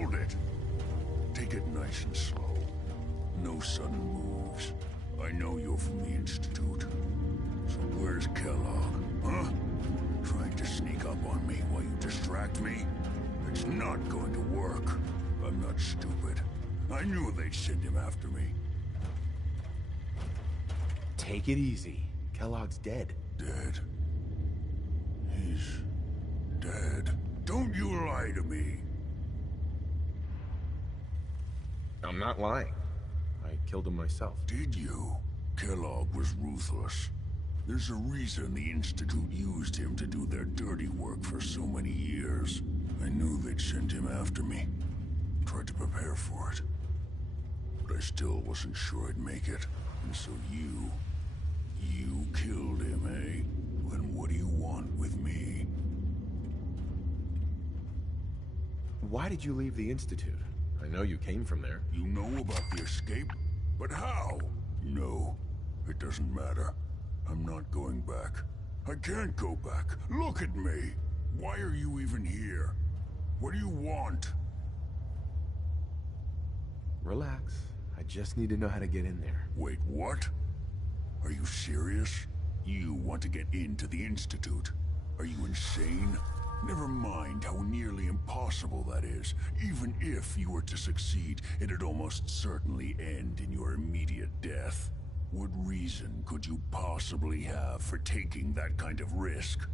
Hold it. Take it nice and slow. No sudden moves. I know you're from the Institute. So where's Kellogg, huh? Trying to sneak up on me while you distract me? It's not going to work. I'm not stupid. I knew they'd send him after me. Take it easy. Kellogg's dead. Dead? He's dead. Don't you lie to me. I'm not lying. I killed him myself. Did you? Kellogg was ruthless. There's a reason the Institute used him to do their dirty work for so many years. I knew they'd send him after me. Tried to prepare for it. But I still wasn't sure I'd make it. And so you killed him, eh? Then what do you want with me? Why did you leave the Institute? I know you came from there. You know about the escape? But how? No, it doesn't matter. I'm not going back. I can't go back. Look at me. Why are you even here? What do you want? Relax. I just need to know how to get in there. Wait, what? Are you serious? You want to get into the Institute? Are you insane? Never mind how nearly impossible that is. Even if you were to succeed, it'd almost certainly end in your immediate death. What reason could you possibly have for taking that kind of risk?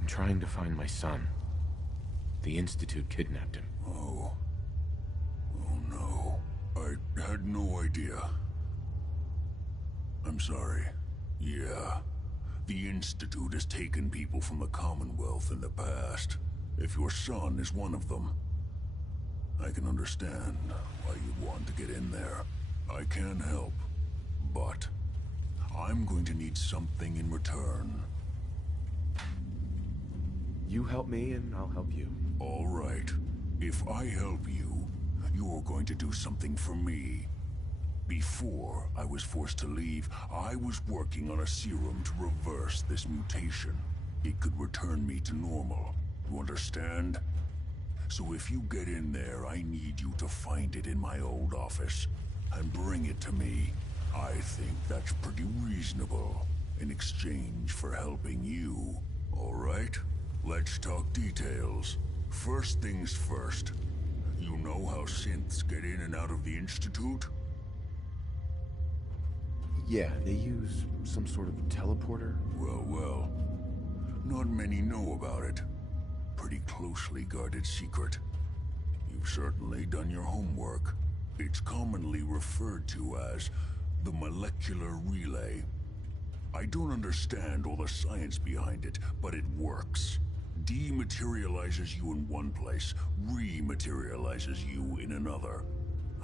I'm trying to find my son. The Institute kidnapped him. Oh. Oh no. I had no idea. I'm sorry. Yeah. The Institute has taken people from the Commonwealth in the past. If your son is one of them, I can understand why you'd want to get in there. I can help, but I'm going to need something in return. You help me and I'll help you. All right. If I help you, you're going to do something for me. Before I was forced to leave, I was working on a serum to reverse this mutation. It could return me to normal. You understand? So if you get in there, I need you to find it in my old office and bring it to me. I think that's pretty reasonable in exchange for helping you. All right? Let's talk details. First things first. You know how synths get in and out of the Institute? Yeah, they use some sort of teleporter. Well. Not many know about it. Pretty closely guarded secret. You've certainly done your homework. It's commonly referred to as the molecular relay. I don't understand all the science behind it, but it works. Dematerializes you in one place, rematerializes you in another.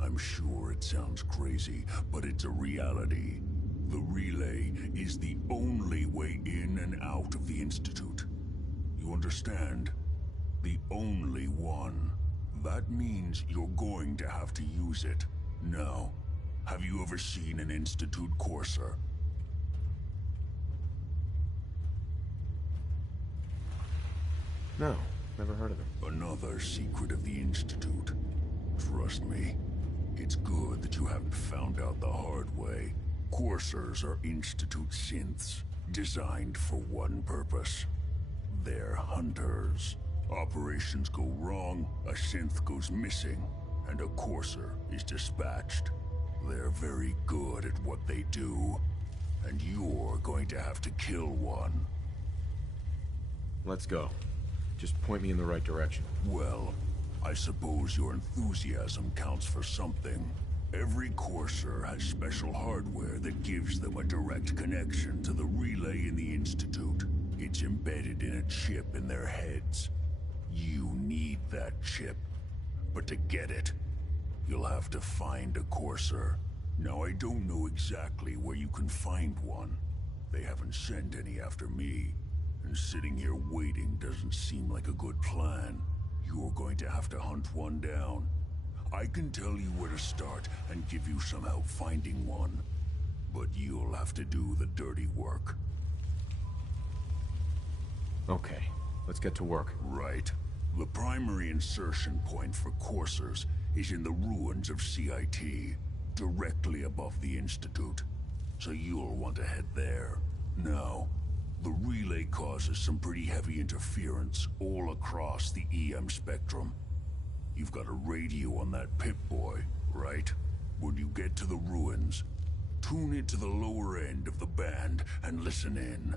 I'm sure it sounds crazy, but it's a reality. The relay is the only way in and out of the Institute. You understand? The only one. That means you're going to have to use it. Now, have you ever seen an Institute courser? No, never heard of him. Another secret of the Institute. Trust me, it's good that you haven't found out the hard way. Coursers are Institute synths, designed for one purpose. They're hunters. Operations go wrong, a synth goes missing, and a courser is dispatched. They're very good at what they do, and you're going to have to kill one. Let's go. Just point me in the right direction. Well, I suppose your enthusiasm counts for something. Every courser has special hardware that gives them a direct connection to the relay in the Institute. It's embedded in a chip in their heads. You need that chip. But to get it, you'll have to find a courser. Now, I don't know exactly where you can find one. They haven't sent any after me. And sitting here waiting doesn't seem like a good plan. You're going to have to hunt one down. I can tell you where to start and give you some help finding one. But you'll have to do the dirty work. Okay, let's get to work. Right. The primary insertion point for coursers is in the ruins of CIT, directly above the Institute. So you'll want to head there. Now, the relay causes some pretty heavy interference all across the EM spectrum. You've got a radio on that Pip-Boy, right? When you get to the ruins, tune it to the lower end of the band and listen in.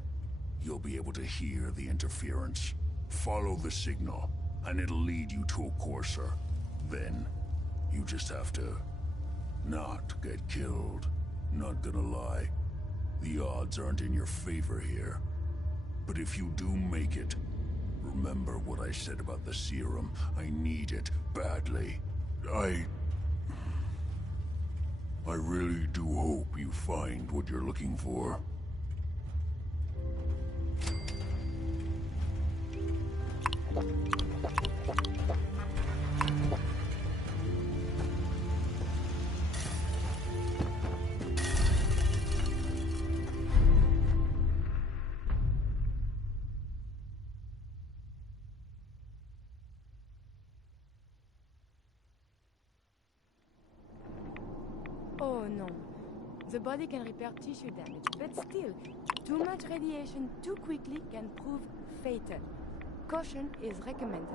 You'll be able to hear the interference. Follow the signal, and it'll lead you to a courser. Then, you just have to not get killed. Not gonna lie, the odds aren't in your favor here. But if you do make it, remember what I said about the serum. I need it badly. I really do hope you find what you're looking for. Oh no. The body can repair tissue damage, but still, too much radiation too quickly can prove fatal. Caution is recommended.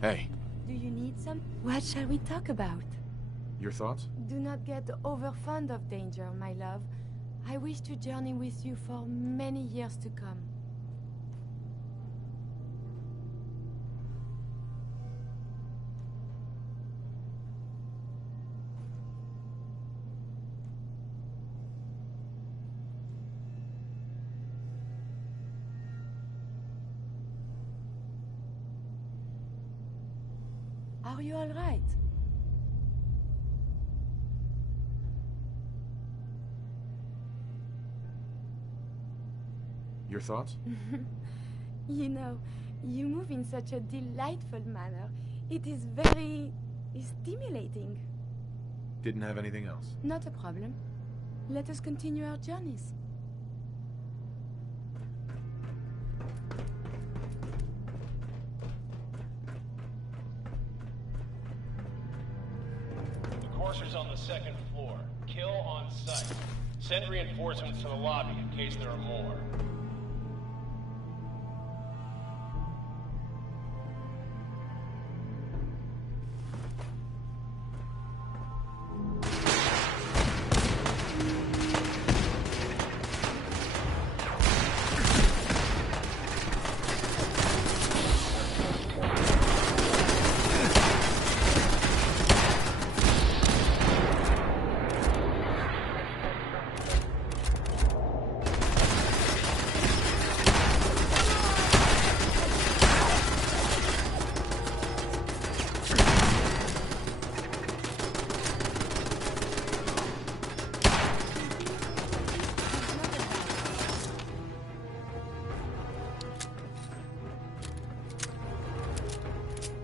Hey, Do you need some? What shall we talk about? your thoughts? Do not get over fond of danger, my love. I wish to journey with you for many years to come. Are you all right? Your thoughts? You know, you move in such a delightful manner. It is very stimulating. Didn't have anything else. Not a problem. Let us continue our journeys. The courser's on the second floor. Kill on sight. Send reinforcements to the lobby in case there are more.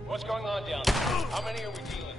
What's going on down there? How many are we dealing with?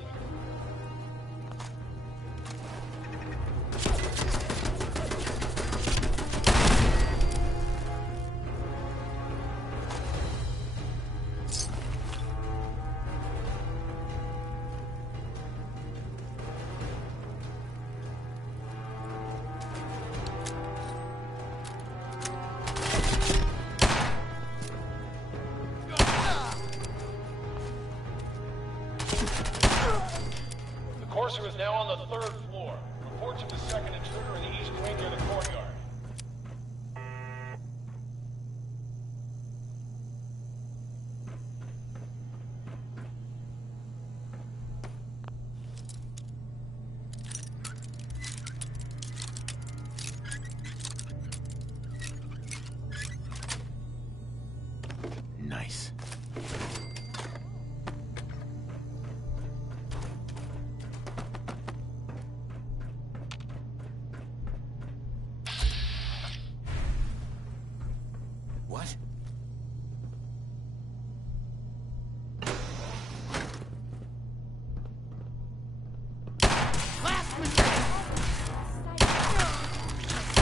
The courser is now on the third floor. Report to the second intruder in the east wing near the courtyard. Nice. What?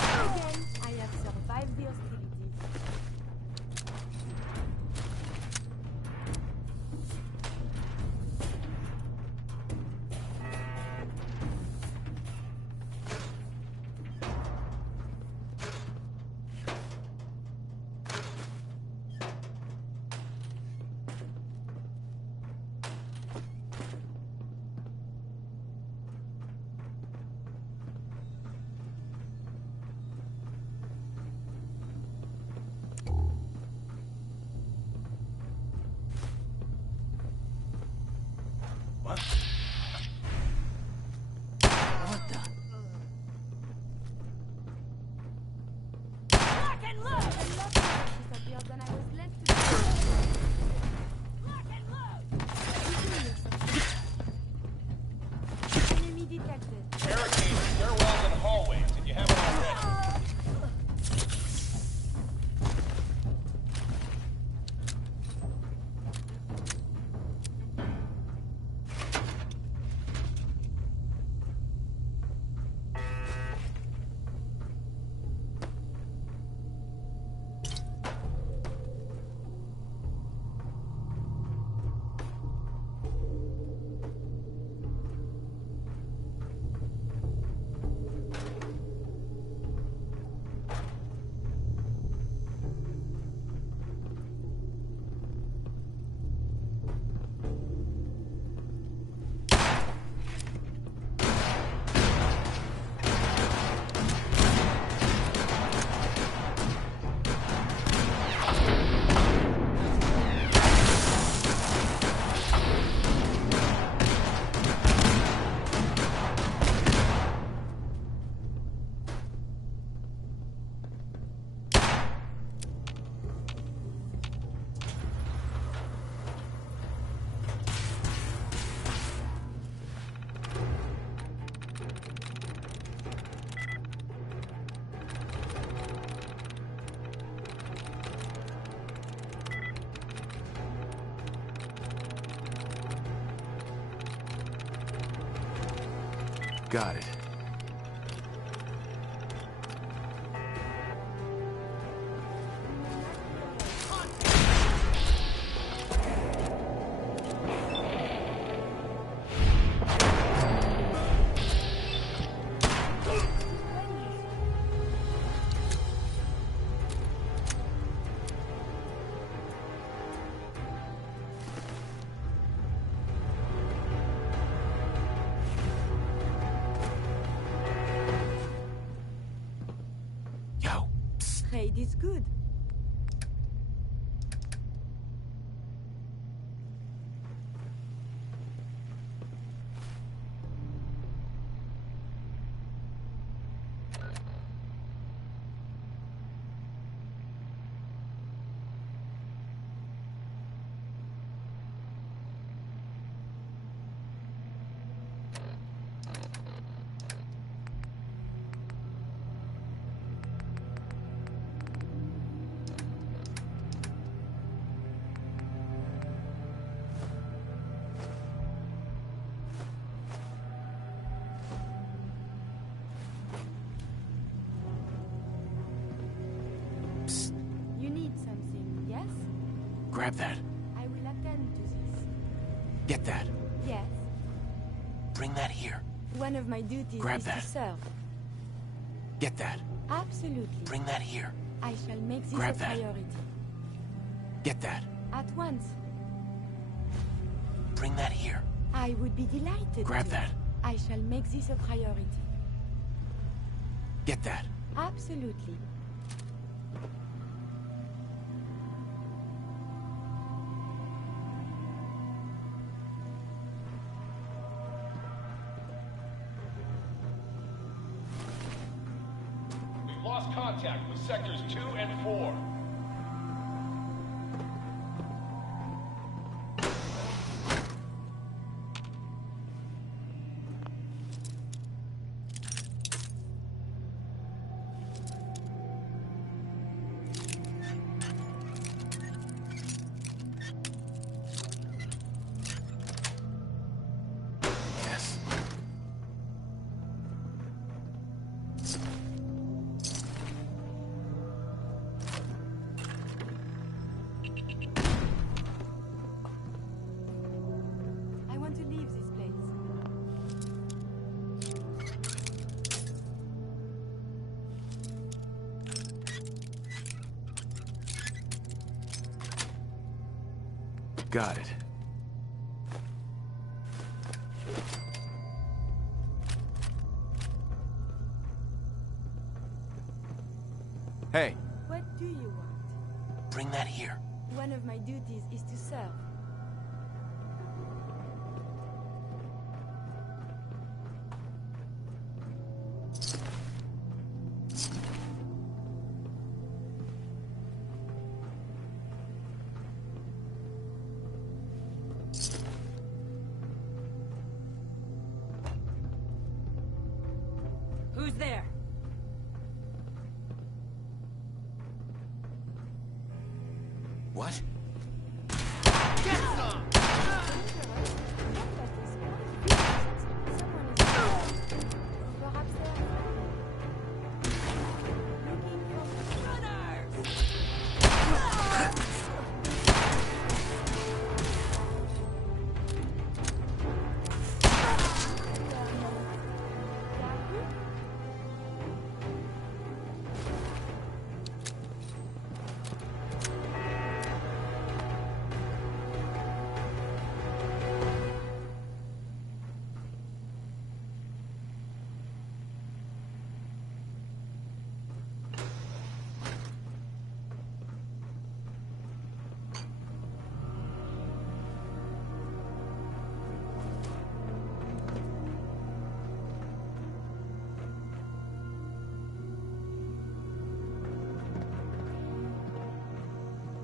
Again, I have survived the hostilities. Got it. Trade is good. Grab that. I will attend to this. Get that. Yes. Bring that here. One of my duties Grab is that. to serve. Get that. Absolutely. Bring that here. I shall make this Grab a that. priority. Get that. At once. Bring that here. I would be delighted Grab to. that. I shall make this a priority. Get that. Absolutely. We've lost contact with sectors 2 and 4. Yes. I want to leave this place. Got it. Hey, What do you want? bring that here. One of my duties is to serve. Who's there? What?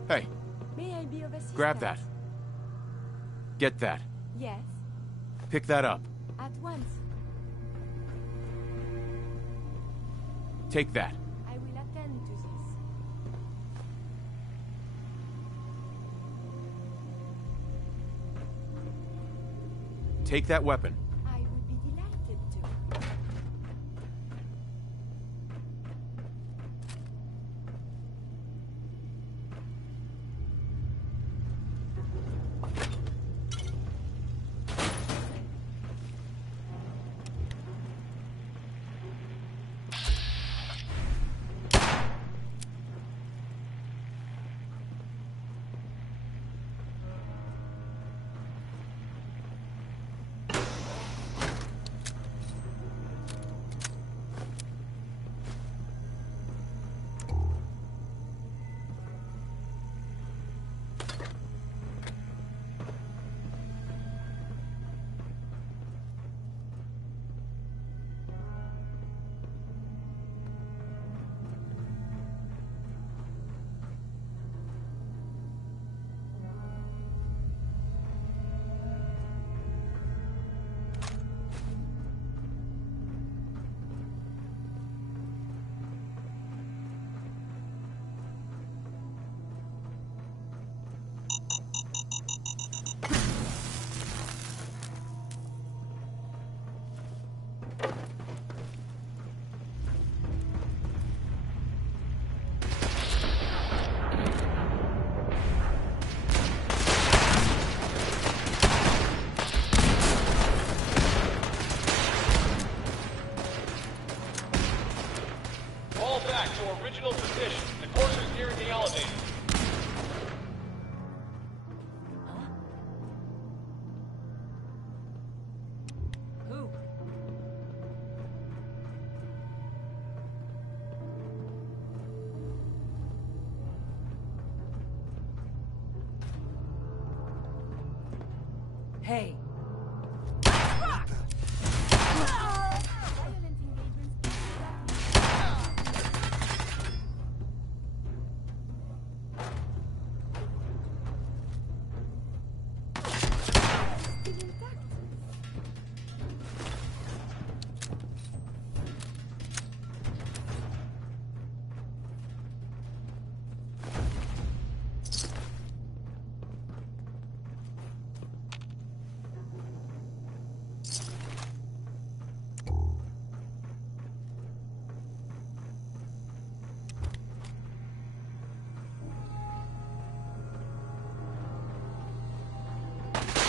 Hey, May I be of assistance? grab that. Get that. Yes, Pick that up. at once. Take that. I will attend to this. Take that weapon. I would be delighted to. Hey.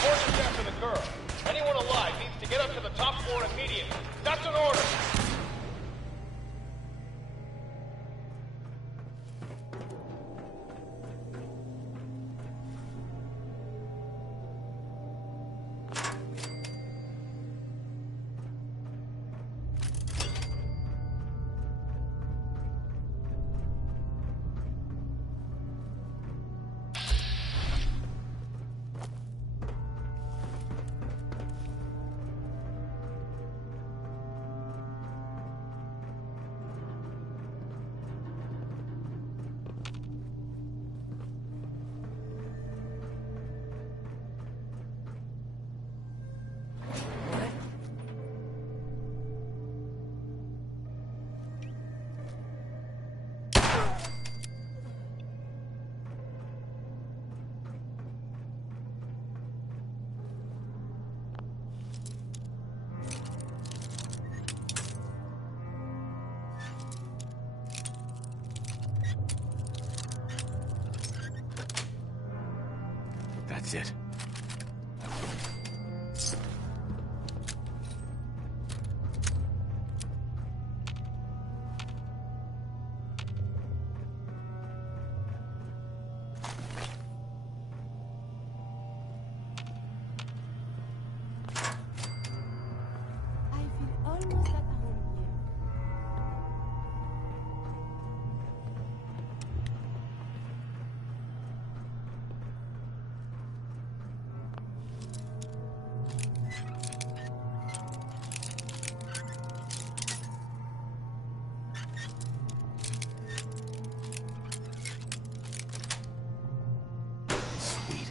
Horses after the girl. Anyone alive needs to get up to the top floor immediately. That's an order. That's it. I feel almost at home here. Sweet.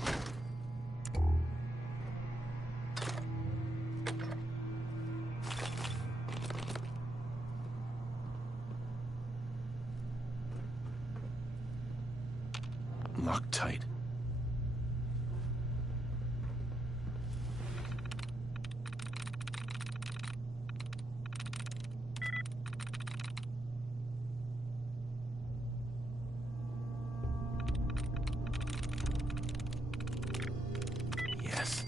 Locked tight. Yes.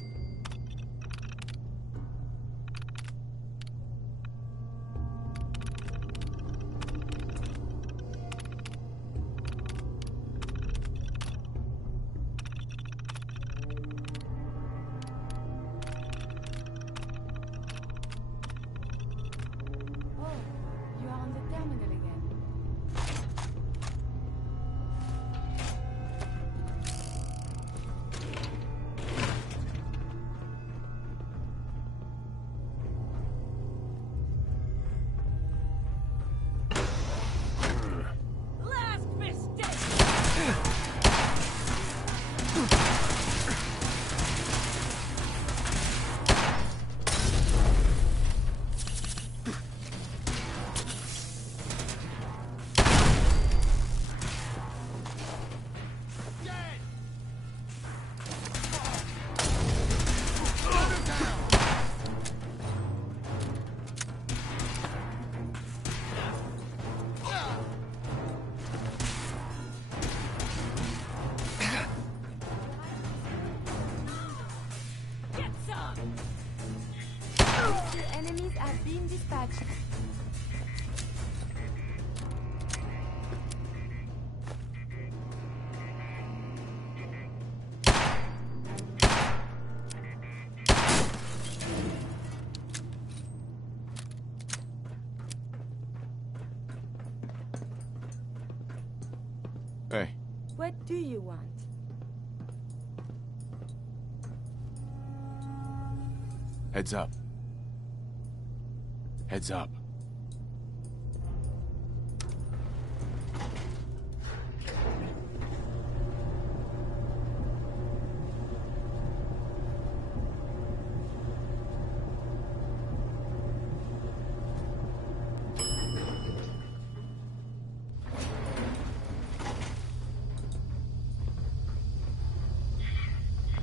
Oh, you are on the terminal again. Last mistake! Get some! Your enemies have been dispatched. Hey, What do you want? Heads up. Heads up.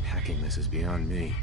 Hacking this is beyond me.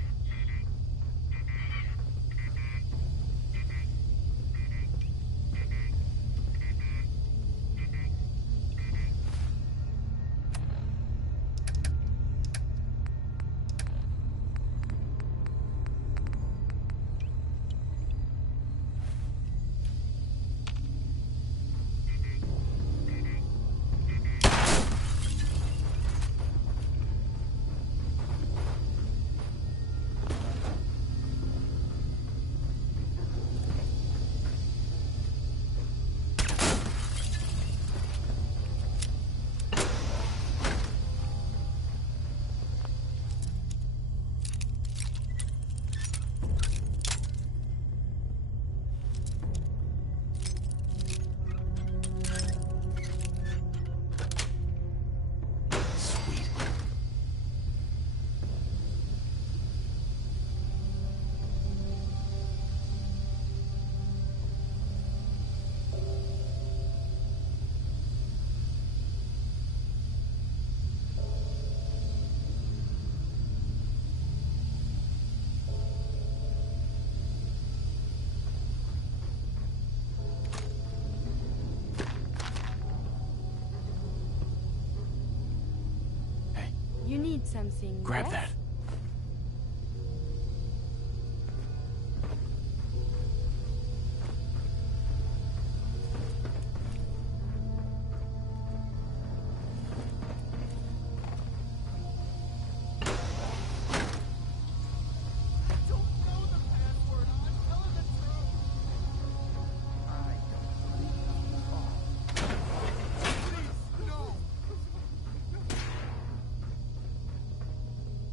You need something. Grab yes? that.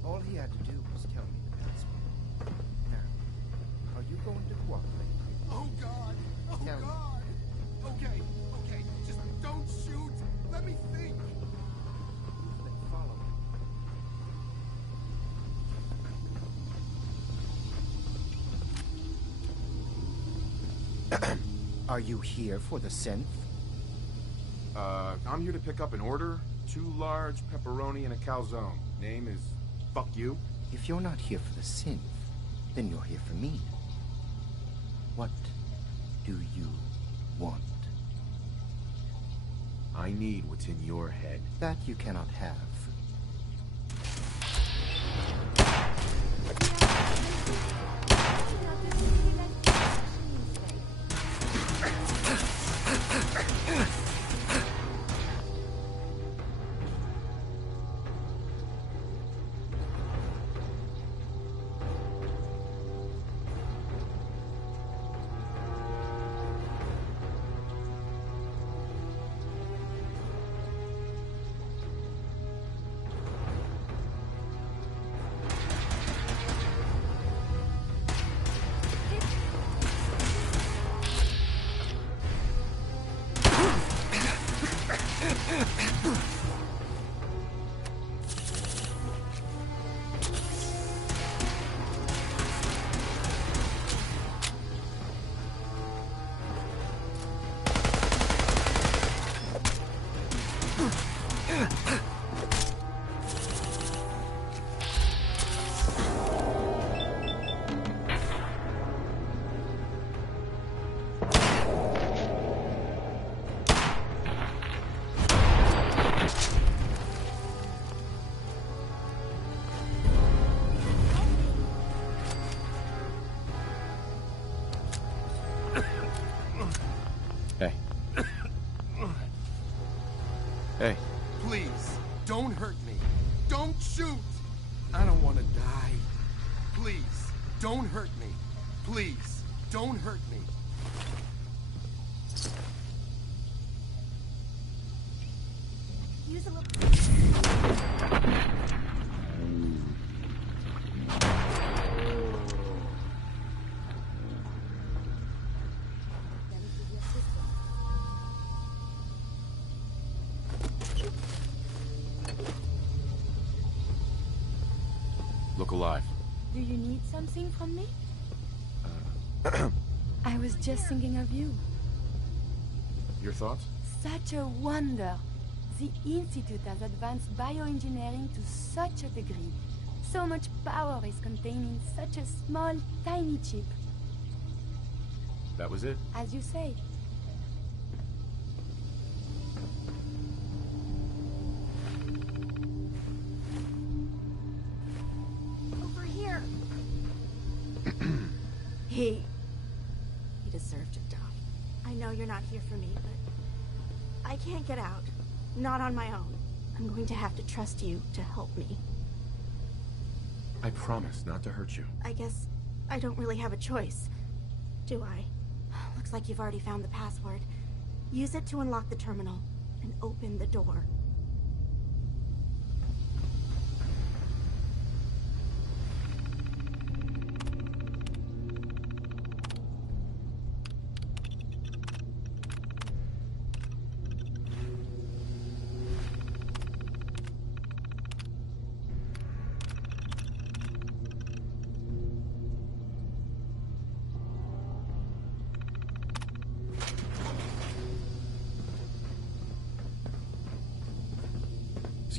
All he had to do was tell me the password. Now, are you going to cooperate? Oh God! Oh Tell me. God! Okay, okay, just don't shoot! Let me think! You've been following. Are you here for the synth? I'm here to pick up an order. 2 large pepperoni and a calzone. Name is Fuck You. If you're not here for the synth, then you're here for me. What do you want? I need what's in your head. That you cannot have. Hey. Hey. Please, don't hurt me. Don't shoot! I don't want to die. Please, don't hurt me. Please, don't hurt me. Use a little. Look alive. Do you need something from me? I was just thinking of you. Your thoughts? Such a wonder. The Institute has advanced bioengineering to such a degree. So much power is contained in such a small, tiny chip. That was it? As you say. Over here. He deserved to die. I know you're not here for me, but I can't get out. Not on my own. I'm going to have to trust you to help me. I promise not to hurt you. I guess I don't really have a choice, do I? Looks like you've already found the password. Use it to unlock the terminal and open the door.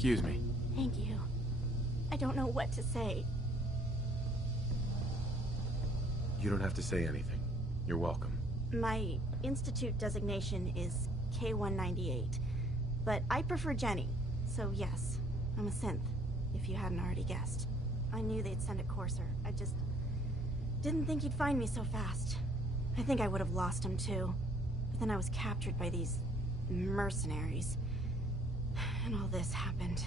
Excuse me. Thank you. I don't know what to say. You don't have to say anything. You're welcome. My institute designation is K-198, but I prefer Jenny, so yes, I'm a synth, if you hadn't already guessed. I knew they'd send a courser. I just didn't think he'd find me so fast. I think I would have lost him too, but then I was captured by these mercenaries. And all this happened.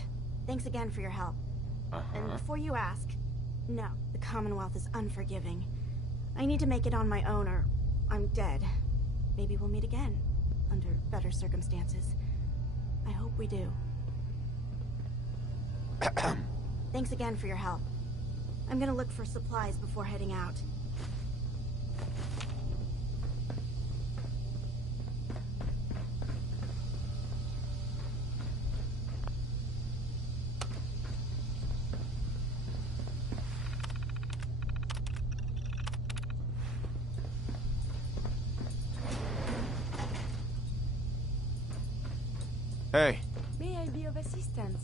Thanks again for your help. And before you ask, no, the Commonwealth is unforgiving. I need to make it on my own or I'm dead. Maybe we'll meet again, under better circumstances. I hope we do. Thanks again for your help. I'm gonna look for supplies before heading out. Hey. May I be of assistance?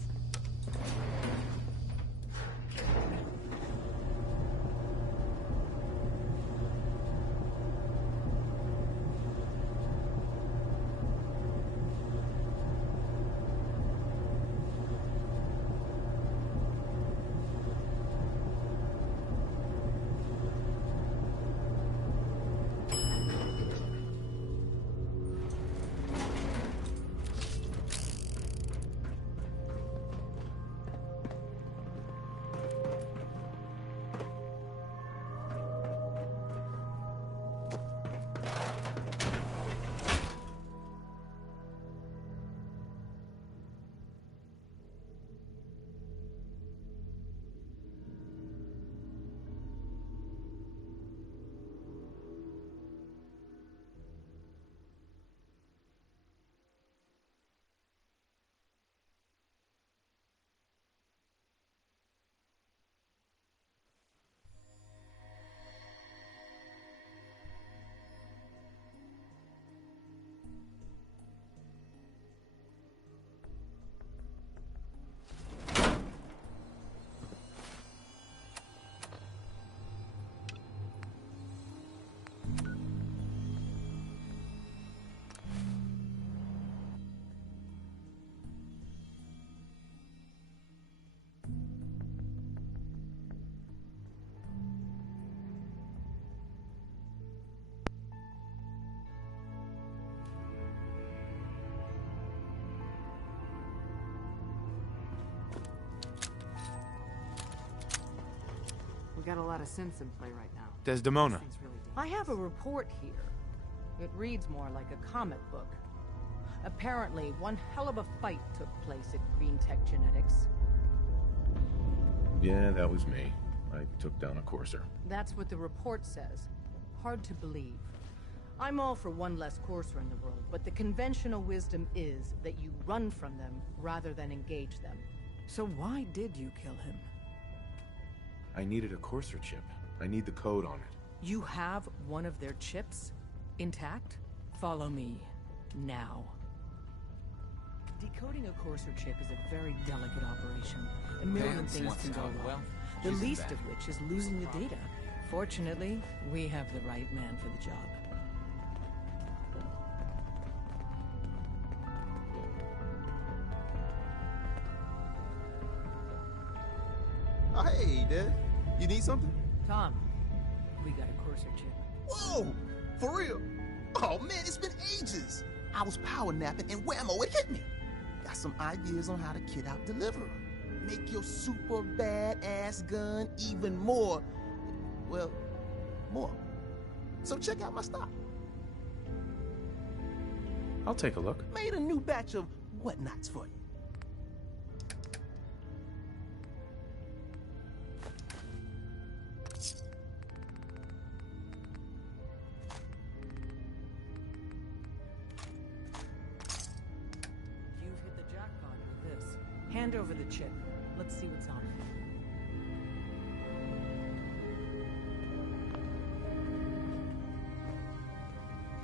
We got a lot of synths in play right now. Desdemona. I have a report here. It reads more like a comic book. Apparently, one hell of a fight took place at Green Tech Genetics. Yeah, that was me. I took down a courser. That's what the report says. Hard to believe. I'm all for one less courser in the world, but the conventional wisdom is that you run from them rather than engage them. So why did you kill him? I needed a Courser chip. I need the code on it. You have one of their chips? Intact? Follow me. Now. Decoding a Courser chip is a very delicate operation. A million things can go wrong. The least of which is losing the data. Fortunately, we have the right man for the job. Oh, hey, Dad. You need something? Tom, we got a Courser chip. Whoa! For real? Oh, man, it's been ages. I was power napping and whammo, it hit me. Got some ideas on how to kit out Deliverer. Make your super badass gun even more, well, more. So check out my stock. I'll take a look. Made a new batch of whatnots for you. You've hit the jackpot with this. Hand over the chip. Let's see what's on it.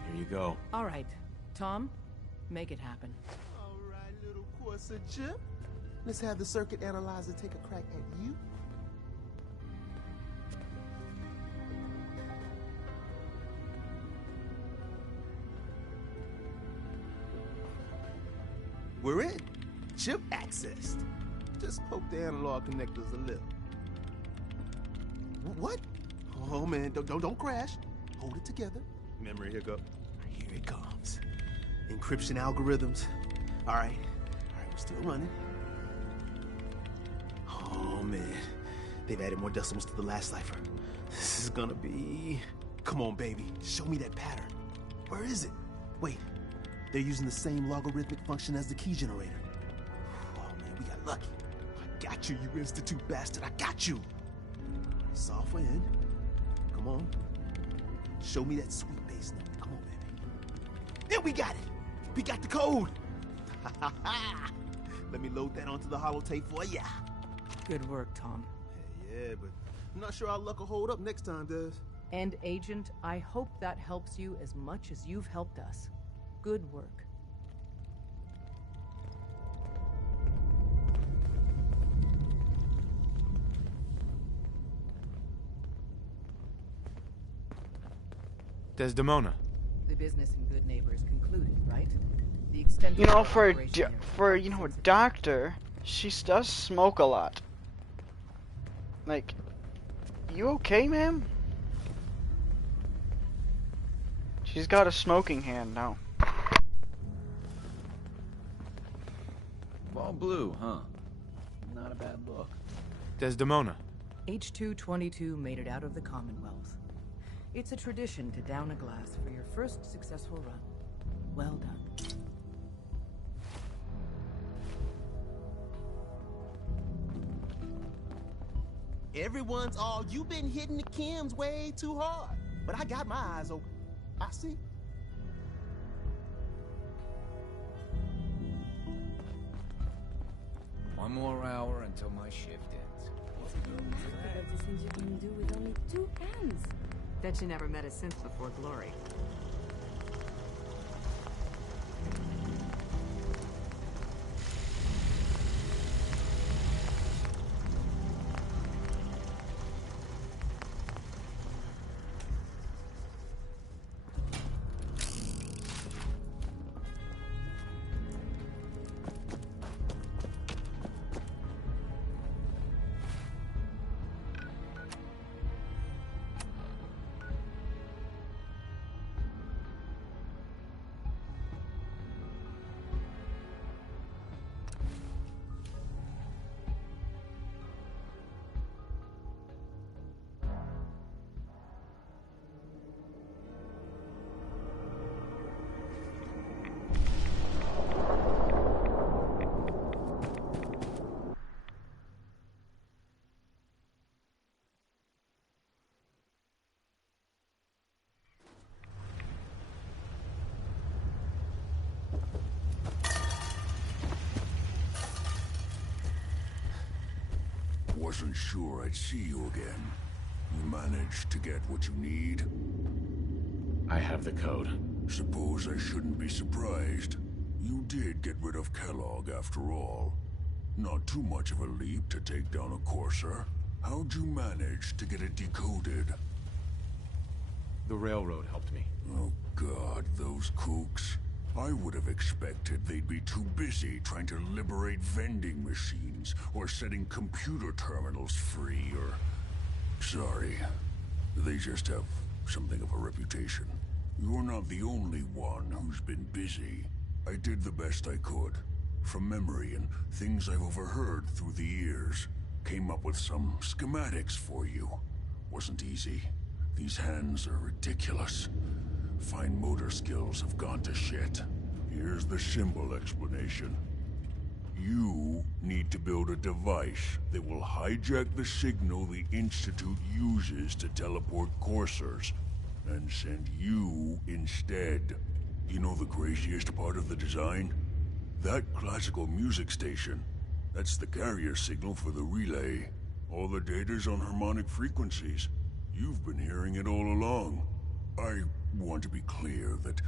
Here you go. All right. Tom, make it happen. All right, little Corsa chip. Let's have the circuit analyzer take a crack at you. We're in. Chip accessed. Just poke the analog connectors a little. What? Oh man, don't crash. Hold it together. Memory hiccup. Here it comes. Encryption algorithms. All right, we're still running. Oh man, they've added more decimals to the last cipher. This is gonna be... Come on, baby, show me that pattern. Where is it? Wait, they're using the same logarithmic function as the key generator. Oh man, we got lucky. I got you, you Institute bastard, I got you. Software in. Come on. Show me that sweet bass note. Come on, baby. There, we got it. We got the code. Let me load that onto the holotape for ya. Good work, Tom. Yeah, but I'm not sure our luck will hold up next time, Des. And Agent, I hope that helps you as much as you've helped us. Good work. Desdemona. The business and good neighbor is concluded, right? The extent You know, of for operation a doctor, she does smoke a lot. Like, you okay, ma'am? She's got a smoking hand now. All blue, huh? Not a bad look. Desdemona. H222 made it out of the Commonwealth. It's a tradition to down a glass for your first successful run. Well done. Everyone's all, you've been hitting the chems way too hard. But I got my eyes open. I see. One more hour until my shift ends. But the things you can do with only 2 hands. Bet you never met a synth before Glory. wasn't sure I'd see you again. You managed to get what you need? I have the code. Suppose I shouldn't be surprised. You did get rid of Kellogg after all. Not too much of a leap to take down a courser. How'd you manage to get it decoded? The railroad helped me. Oh God, those kooks. I would have expected they'd be too busy trying to liberate vending machines or setting computer terminals free or... Sorry. They just have something of a reputation. You're not the only one who's been busy. I did the best I could. From memory and things I've overheard through the years. Came up with some schematics for you. Wasn't easy. These hands are ridiculous. Fine motor skills have gone to shit. Here's the simple explanation. You need to build a device that will hijack the signal the Institute uses to teleport coursers, and send you instead. You know the craziest part of the design? That classical music station. That's the carrier signal for the relay. All the data's on harmonic frequencies. You've been hearing it all along. I want to be clear that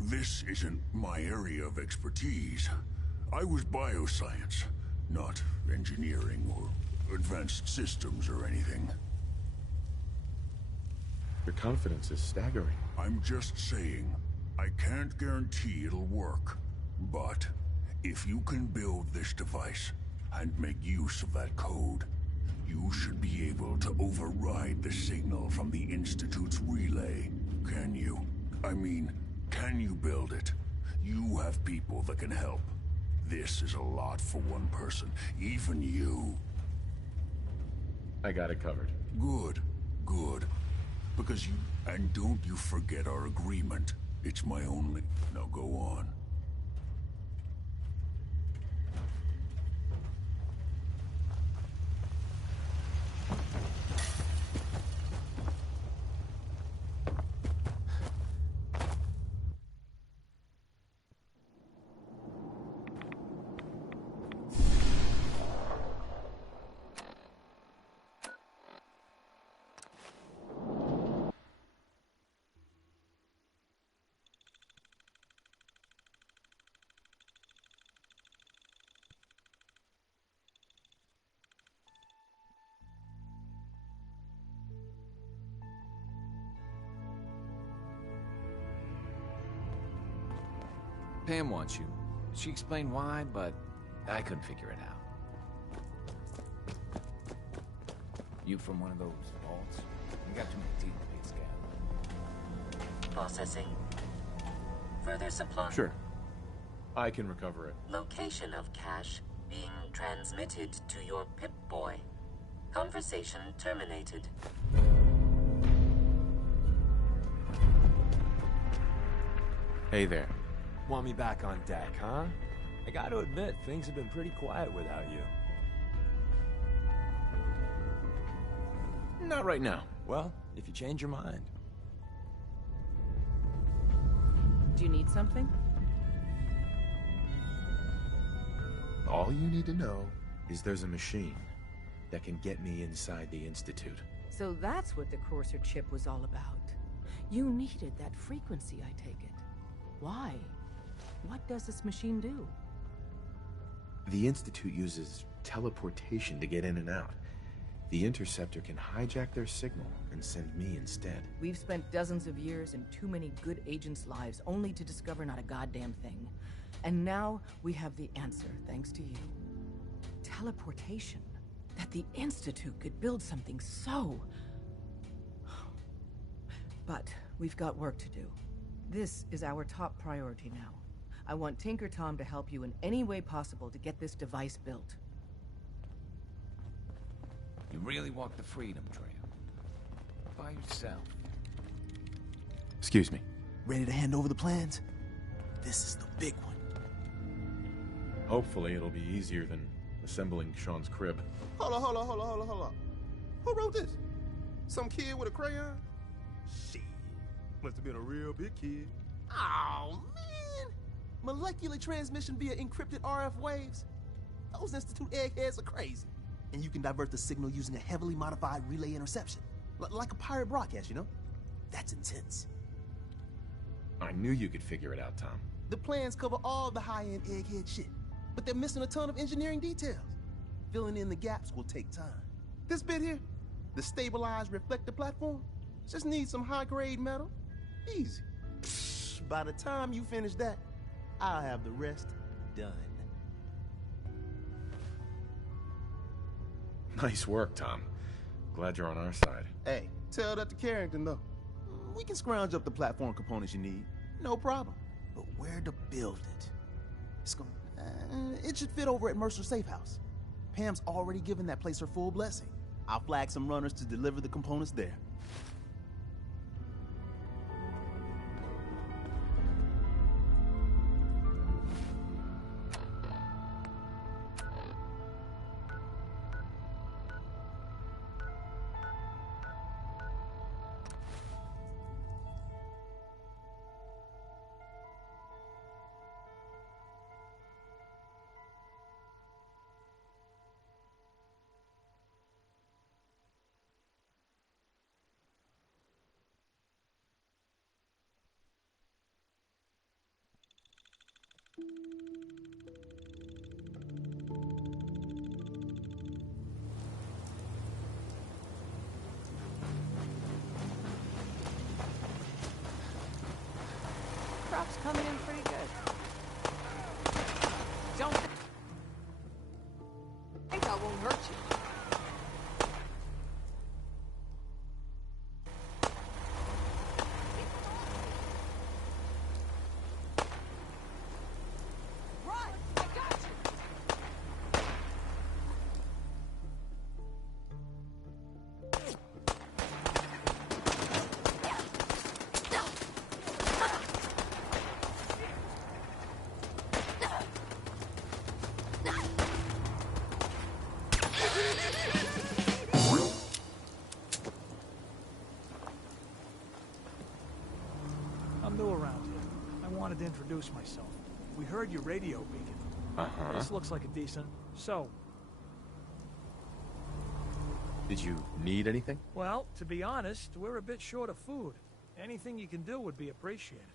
this isn't my area of expertise. I was bioscience, not engineering or advanced systems or anything. Your confidence is staggering. I'm just saying, I can't guarantee it'll work. But if you can build this device and make use of that code, you should be able to override the signal from the Institute's relay. Can you? I mean, can you build it? You have people that can help. This is a lot for one person, even you. I got it covered. Good, good. Because you... And don't you forget our agreement. It's my only... Now go on. Pam wants you. She explained why, but I couldn't figure it out. You from one of those vaults? You got too many teeth to be a scout. Processing. Further supply. Sure. I can recover it. Location of cache being transmitted to your Pip-Boy. Conversation terminated. Hey there. Want me back on deck, huh? I gotta admit, things have been pretty quiet without you. Not right now. Well, if you change your mind. Do you need something? All you need to know is there's a machine that can get me inside the Institute. So that's what the Courser chip was all about. You needed that frequency, I take it. Why? What does this machine do? The Institute uses teleportation to get in and out. The Interceptor can hijack their signal and send me instead. We've spent dozens of years and too many good agents' lives only to discover not a goddamn thing. And now we have the answer, thanks to you. Teleportation. That the Institute could build something so... But we've got work to do. This is our top priority now. I want Tinker Tom to help you in any way possible to get this device built. You really walked the freedom trail. By yourself. Excuse me. Ready to hand over the plans? This is the big one. Hopefully it'll be easier than assembling Sean's crib. Hold on. Who wrote this? Some kid with a crayon? Shit. Must have been a real big kid. Oh, man. Molecular transmission via encrypted RF waves? Those Institute eggheads are crazy. and you can divert the signal using a heavily modified relay interception. Like a pirate broadcast, you know? That's intense. I knew you could figure it out, Tom. The plans cover all the high-end egghead shit, but they're missing a ton of engineering details. Filling in the gaps will take time. This bit here, the stabilized reflector platform, just needs some high-grade metal. Easy. Psh, by the time you finish that, I'll have the rest done. Nice work, Tom. Glad you're on our side. Hey, tell that to Carrington, though. We can scrounge up the platform components you need. No problem. But where to build it? It should fit over at Mercer's safe house. Pam's already given that place her full blessing. I'll flag some runners to deliver the components there. Crop's coming in pretty good. Don't think I won't hurt you. I'm new around here. I wanted to introduce myself. We heard your radio beacon. Uh-huh. This looks like a decent... So, Did you need anything? well, to be honest, we're a bit short of food. Anything you can do would be appreciated.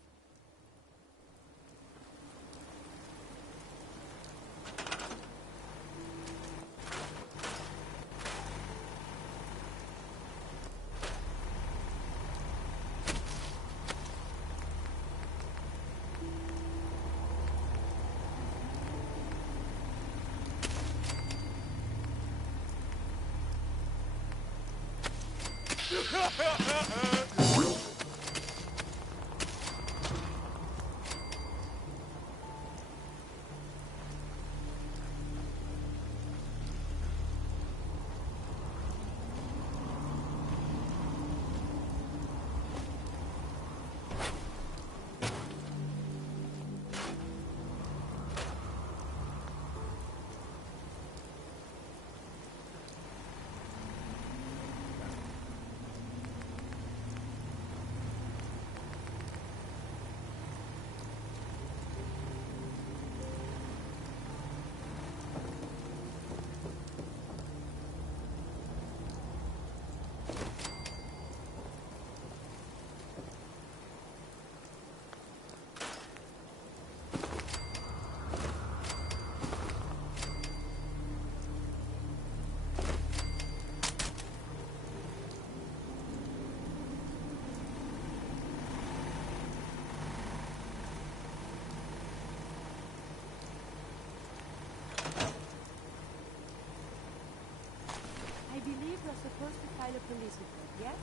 I believe we're supposed to file a police report, yes?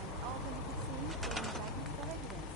And all the little things going back for evidence.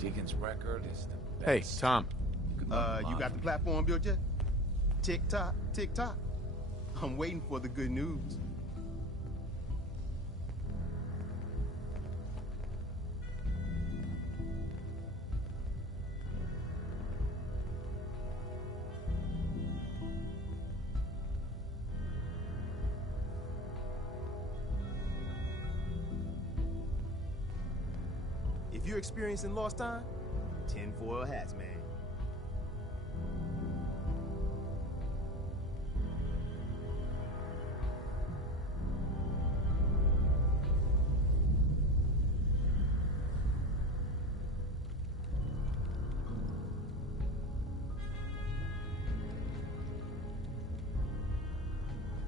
Deacon's record is the Hey, best. Tom. You got the platform built yet? Tick tock, tick tock. I'm waiting for the good news. If you're experiencing lost time, tinfoil hats, man.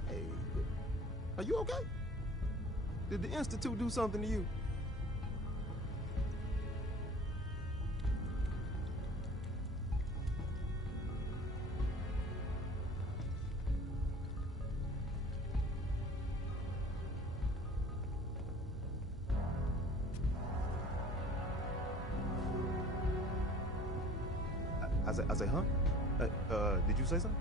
Hey, are you okay? Did the Institute do something to you? I say, huh? Did you say something?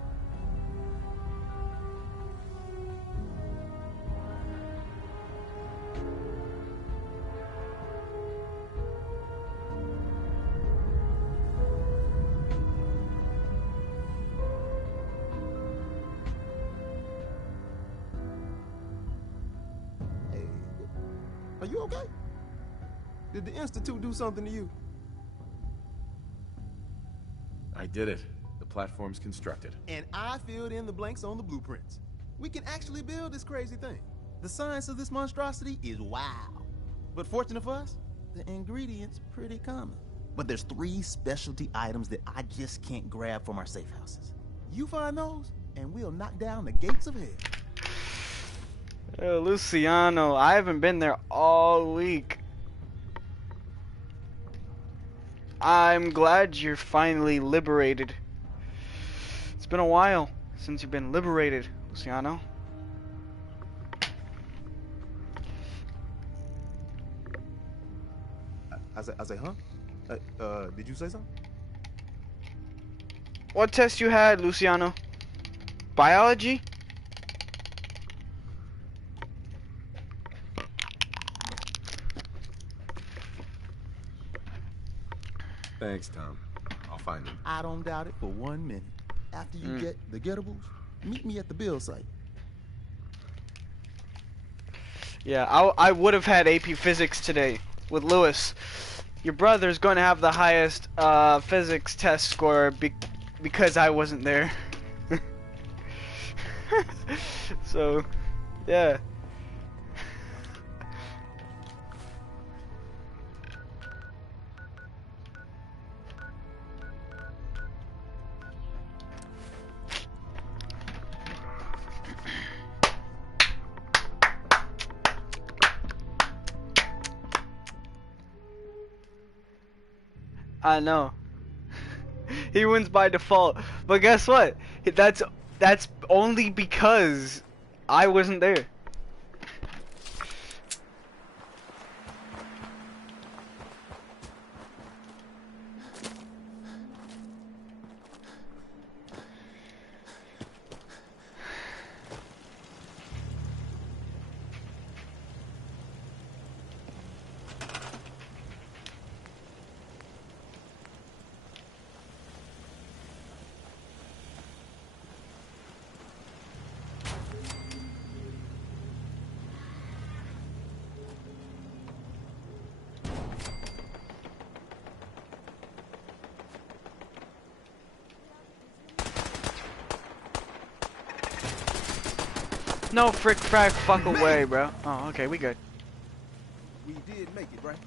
Hey, are you okay? Did the Institute do something to you? I did it. The platform's constructed. And I filled in the blanks on the blueprints. We can actually build this crazy thing. The science of this monstrosity is wow. But fortunate for us, the ingredients pretty common. But there's 3 specialty items that I just can't grab from our safe houses. You find those, and we'll knock down the gates of hell. Oh, Luciano, I haven't been there all week. I'm glad you're finally liberated. It's been a while since you've been liberated, Luciano. I say, huh? Did you say something? What test you had, Luciano? Biology? Thanks, Tom. I'll find him. I don't doubt it for 1 minute. After you get the gettables, meet me at the build site. Yeah, I would have had AP Physics today with Lewis. Your brother's going to have the highest physics test score because I wasn't there. So, yeah. I know. He wins by default. But guess what? That's only because I wasn't there. No frick frack fuck away, bro. Oh, okay, we good. We did make it, right?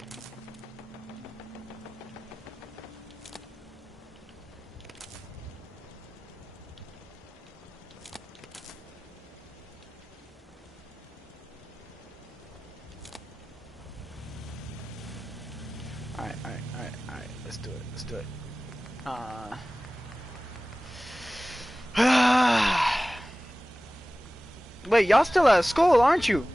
Alright. Let's do it. Let's do it. Wait, y'all still at school, aren't you?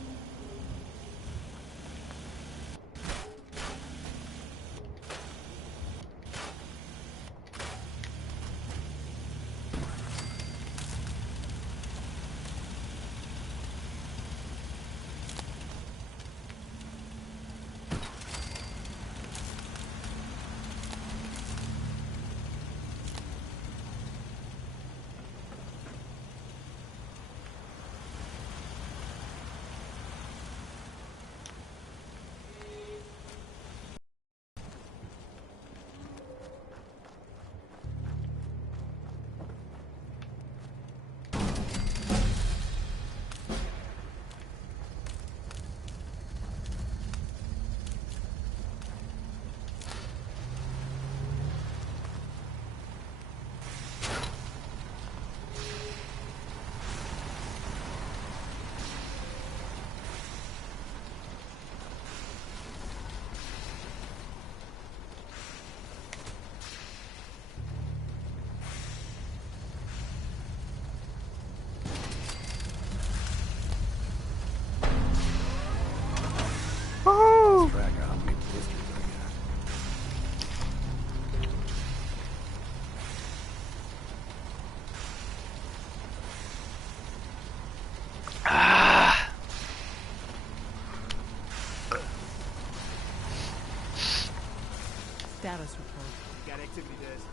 Status report. Got activity, Des.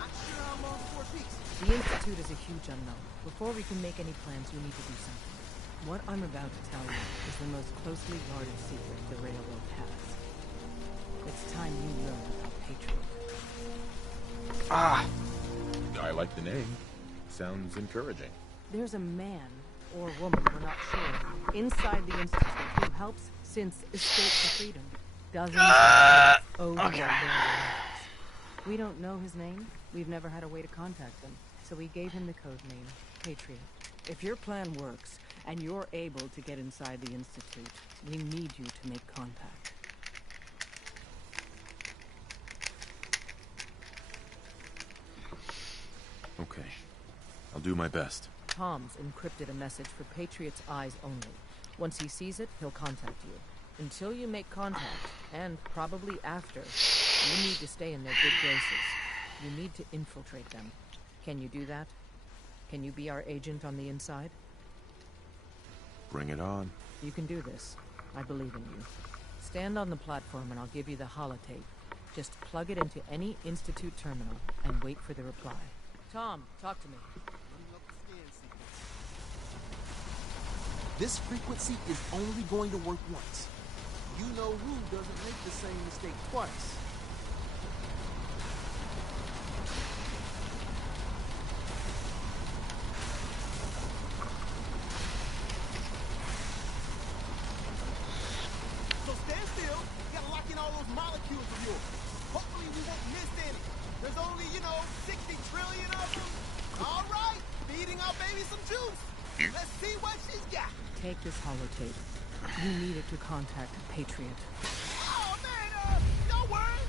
Not sure how long before it peaks. The Institute is a huge unknown. Before we can make any plans, we need to do something. What I'm about to tell you is the most closely guarded secret the Railroad has. It's time you learn about Patriot. Ah! I like the name. Sounds encouraging. There's a man, or woman, we're not sure, inside the Institute who helps synths escape to freedom. Dozens over their lives. We don't know his name. We've never had a way to contact him. So we gave him the code name, Patriot. If your plan works, and you're able to get inside the Institute, we need you to make contact. Okay. I'll do my best. Tom's encrypted a message for Patriot's eyes only. Once he sees it, he'll contact you. Until you make contact, and probably after, you need to stay in their good graces. You need to infiltrate them. Can you do that? Can you be our agent on the inside? Bring it on. You can do this. I believe in you. Stand on the platform and I'll give you the holotape. Just plug it into any Institute terminal and wait for the reply. Tom, talk to me. This frequency is only going to work once. You know who doesn't make the same mistake twice. So stand still. You gotta lock in all those molecules of yours. Hopefully we won't miss any. There's only, 60 trillion of them. All right, feeding our baby some juice. Let's see what she's got. Take this holotape. You need it to contact Patriot. Oh, man, don't worry.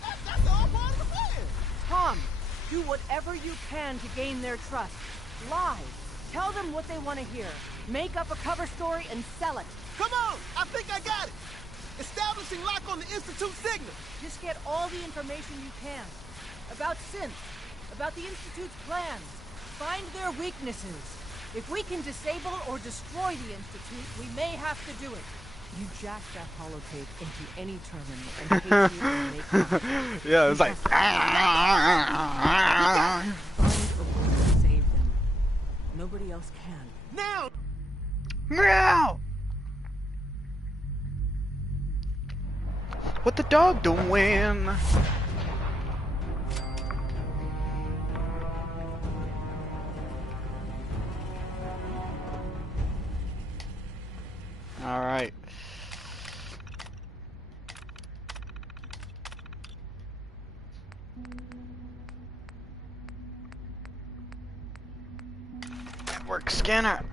That's all part of the plan. Tom, do whatever you can to gain their trust. Lie. Tell them what they want to hear. Make up a cover story and sell it. Come on, I think I got it. Establishing lock on the Institute signal. Just get all the information you can. About synth. About the Institute's plans. Find their weaknesses. If we can disable or destroy the Institute, we may have to do it. You jack that holotape into any terminal and Patriot will make contact. Yeah, it's like... Find a way to save them. Nobody else can. Now! Meow! What the dog doing? All right. Network scanner.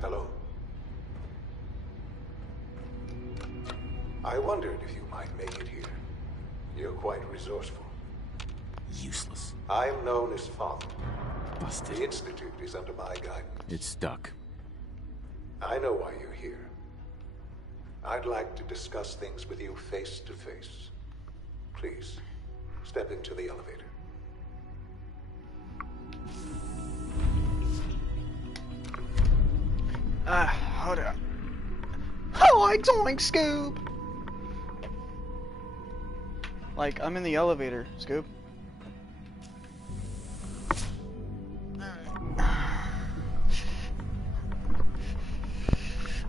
Hello. I wondered if you might make it here. You're quite resourceful. Useless. I'm known as Father. Busted. The Institute is under my guidance. It's stuck. I know why you're here. I'd like to discuss things with you face to face. Please, step into the elevator. Hold on. Oink, oink, Scoop! Like, I'm in the elevator, Scoop. I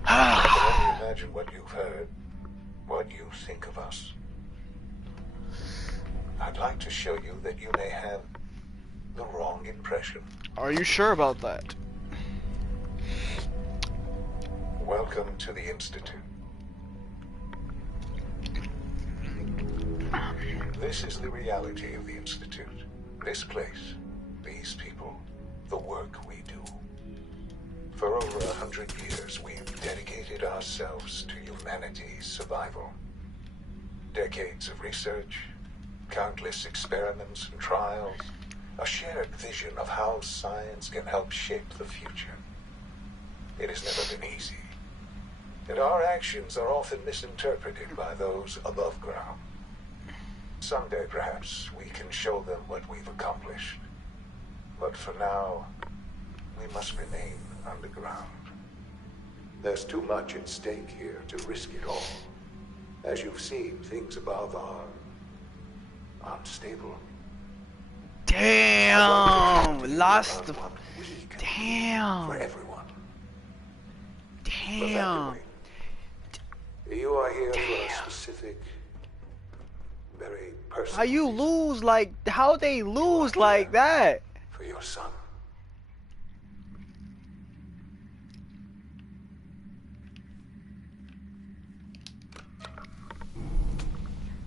can only imagine what you've heard, what you think of us. I'd like to show you that you may have the wrong impression. Are you sure about that? Welcome to the Institute. This is the reality of the Institute. This place, these people, the work we do. For over 100 years, we've dedicated ourselves to humanity's survival. Decades of research, countless experiments and trials, a shared vision of how science can help shape the future. It has never been easy, and our actions are often misinterpreted by those above ground. Someday, perhaps, we can show them what we've accomplished. But for now, we must remain underground. There's too much at stake here to risk it all. As you've seen, things above are unstable. Damn! Lost the... Damn! For everyone. Damn! You are here for a specific, very personal... How you lose like... How they lose like that? For your son.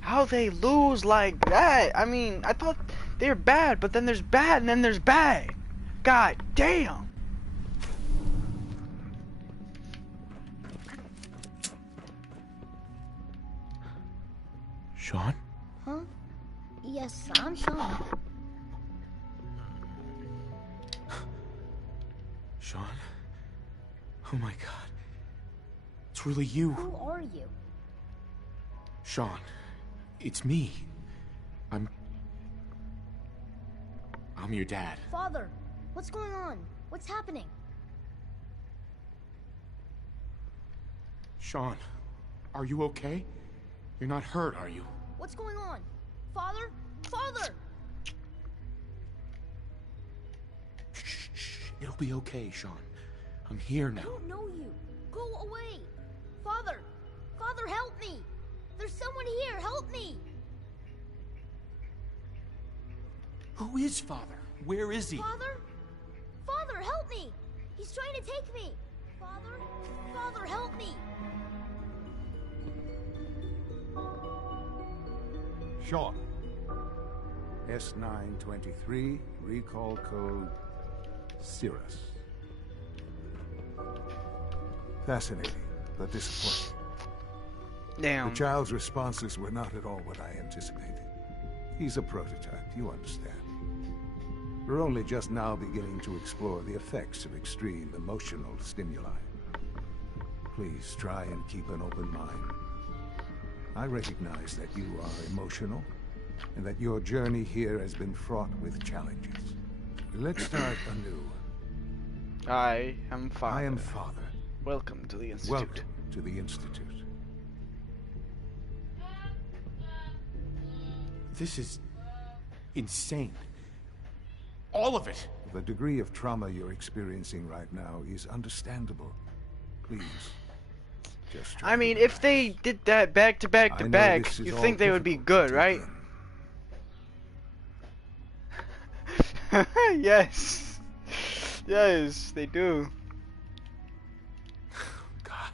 How they lose like that? I mean, I thought they're bad, but then there's bad, and then there's bad. God damn. Sean? Huh? Yes, I'm Sean. Sean? Oh my god. It's really you. Who are you? Sean, it's me. I'm your dad. Father, what's going on? What's happening? Sean, are you okay? You're not hurt, are you? What's going on? Father? Father! Shh. It'll be okay, Sean. I'm here now. I don't know you. Go away. Father! Father, help me! There's someone here. Help me! Who is Father? Where is he? Father? Father, help me! He's trying to take me! Father? Father, help me! Sean. S923, recall code Cirrus. Fascinating, but disappointing. Damn. The child's responses were not at all what I anticipated. He's a prototype, you understand. We're only just now beginning to explore the effects of extreme emotional stimuli. Please try and keep an open mind. I recognize that you are emotional, and that your journey here has been fraught with challenges. Let's start anew. I am Father. I am Father. Welcome to the Institute. Welcome to the Institute. This is insane. All of it. The degree of trauma you're experiencing right now is understandable. Please, just try. I mean, if they did that back to back to back, you think they would be good, right? Yes. Yes, they do. God.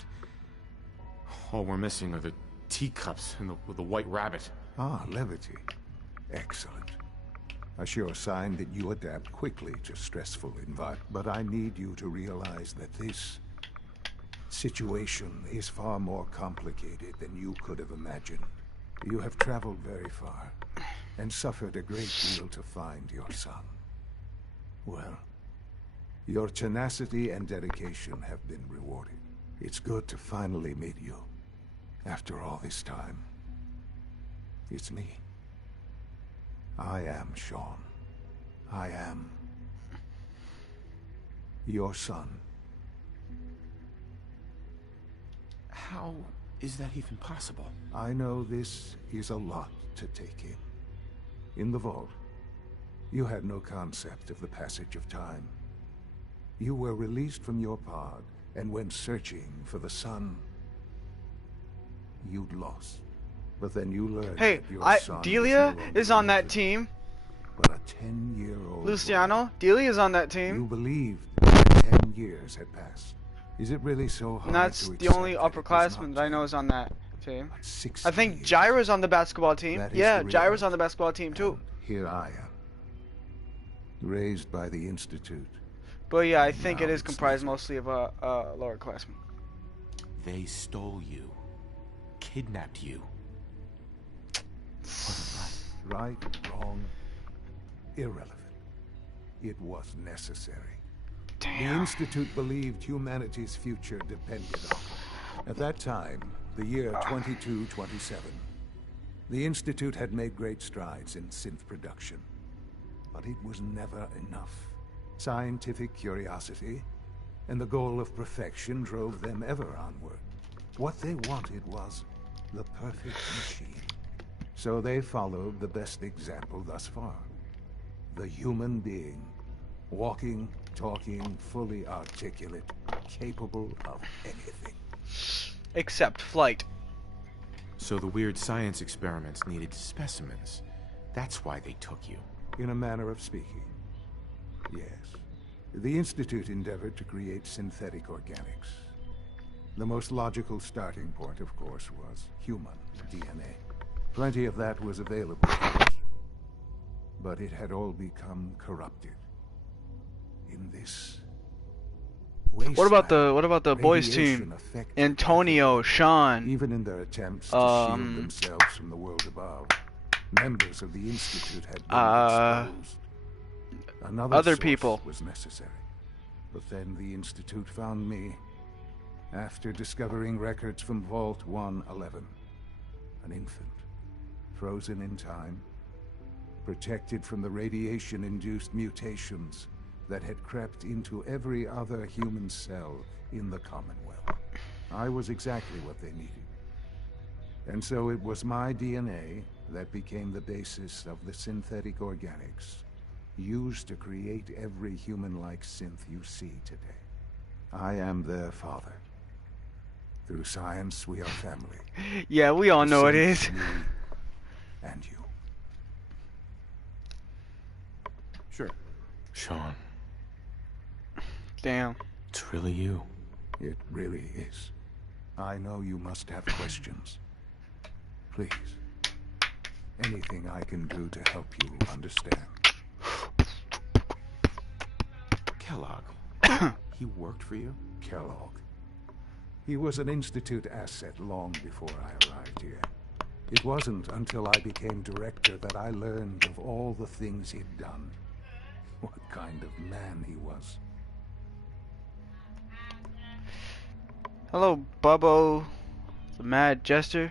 All we're missing are the teacups and the white rabbit. Ah, levity. Excellent. A sure sign that you adapt quickly to stressful environments. But I need you to realize that this situation is far more complicated than you could have imagined. You have traveled very far and suffered a great deal to find your son. Well, your tenacity and dedication have been rewarded. It's good to finally meet you after all this time. It's me. I am Sean. I am your son. How is that even possible? I know this is a lot to take in. In the vault, you had no concept of the passage of time. You were released from your pod and went searching for the sun you'd lost. But then you learned hey, that your son Delia is on that team. But a 10-year-old Luciano, Delia is on that team. You believed that 10 years had passed. Is it really so hard and that's to the only upperclassman that I know is on that. team. 6 I think years. Gyra's on the basketball team. That is Yeah, the Gyra's on the basketball team too. And here I am, raised by the Institute. But yeah, I And think now it is it's comprised mostly of lower classmen. They stole you, kidnapped you. Right, wrong, irrelevant. It was necessary. Damn. The Institute believed humanity's future depended on it. At that time, the year 2227, the Institute had made great strides in synth production. But it was never enough. Scientific curiosity and the goal of perfection drove them ever onward. What they wanted was the perfect machine. So they followed the best example thus far. The human being. Walking, talking, fully articulate, capable of anything. Except flight. So the weird science experiments needed specimens. That's why they took you. In a manner of speaking, yes. The Institute endeavored to create synthetic organics. The most logical starting point, of course, was human DNA. Plenty of that was available to us, but it had all become corrupted. In this What about the boys team? Antonio, Sean. Even in their attempts to shield themselves from the world above, members of the Institute had been exposed. Another other source people was necessary. But then the Institute found me after discovering records from Vault 111. An infant, frozen in time, protected from the radiation-induced mutations that had crept into every other human cell in the Commonwealth. I was exactly what they needed. And so it was my DNA that became the basis of the synthetic organics used to create every human-like synth you see today. I am their father. Through science, we are family. Yeah, we all know it is. Me and you. Sure. Sean. Damn. It's really you. It really is. I know you must have questions. Please. Anything I can do to help you understand. Kellogg. He worked for you? Kellogg. He was an Institute asset long before I arrived here. It wasn't until I became director that I learned of all the things he'd done. What kind of man he was. Hello, Bubbo, the Mad Jester.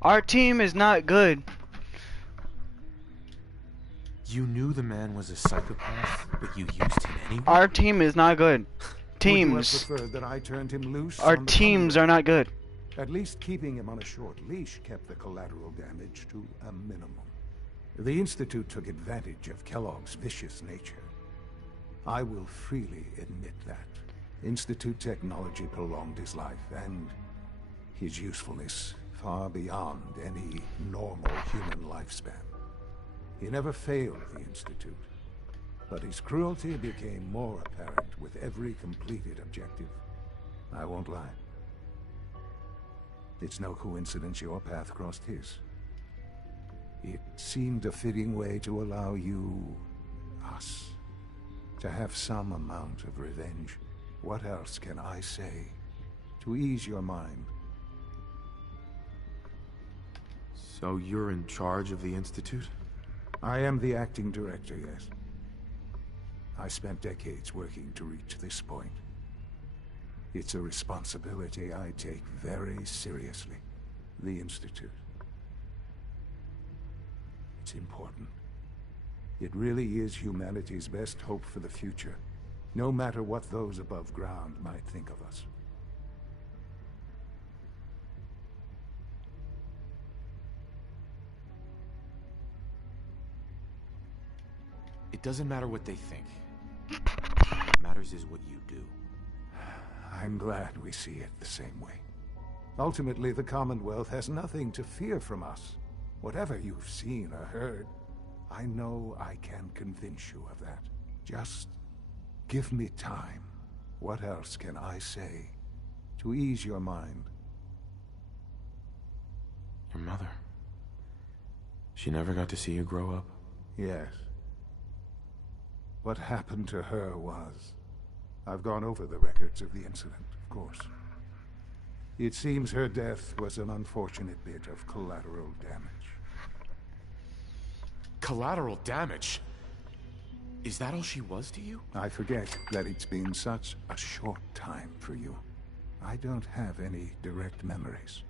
Our team is not good. You knew the man was a psychopath, but you used him anyway? Our team is not good. Teams. Would you have preferred that I turned him loose? Our teams are not good. At least keeping him on a short leash kept the collateral damage to a minimum. The Institute took advantage of Kellogg's vicious nature. I will freely admit that. Institute technology prolonged his life, and his usefulness far beyond any normal human lifespan. He never failed the Institute, but his cruelty became more apparent with every completed objective. I won't lie. It's no coincidence your path crossed his. It seemed a fitting way to allow you, us, to have some amount of revenge. What else can I say to ease your mind? So you're in charge of the Institute? I am the acting director, yes. I spent decades working to reach this point. It's a responsibility I take very seriously. The Institute. It's important. It really is humanity's best hope for the future, no matter what those above ground might think of us. It doesn't matter what they think. What matters is what you do. I'm glad we see it the same way. Ultimately, the Commonwealth has nothing to fear from us. Whatever you've seen or heard, I know I can convince you of that. Just Give me time. What else can I say to ease your mind? Your mother. She never got to see you grow up? Yes. What happened to her was... I've gone over the records of the incident, of course. It seems her death was an unfortunate bit of collateral damage. Collateral damage? Is that all she was to you? I forget that it's been such a short time for you. I don't have any direct memories.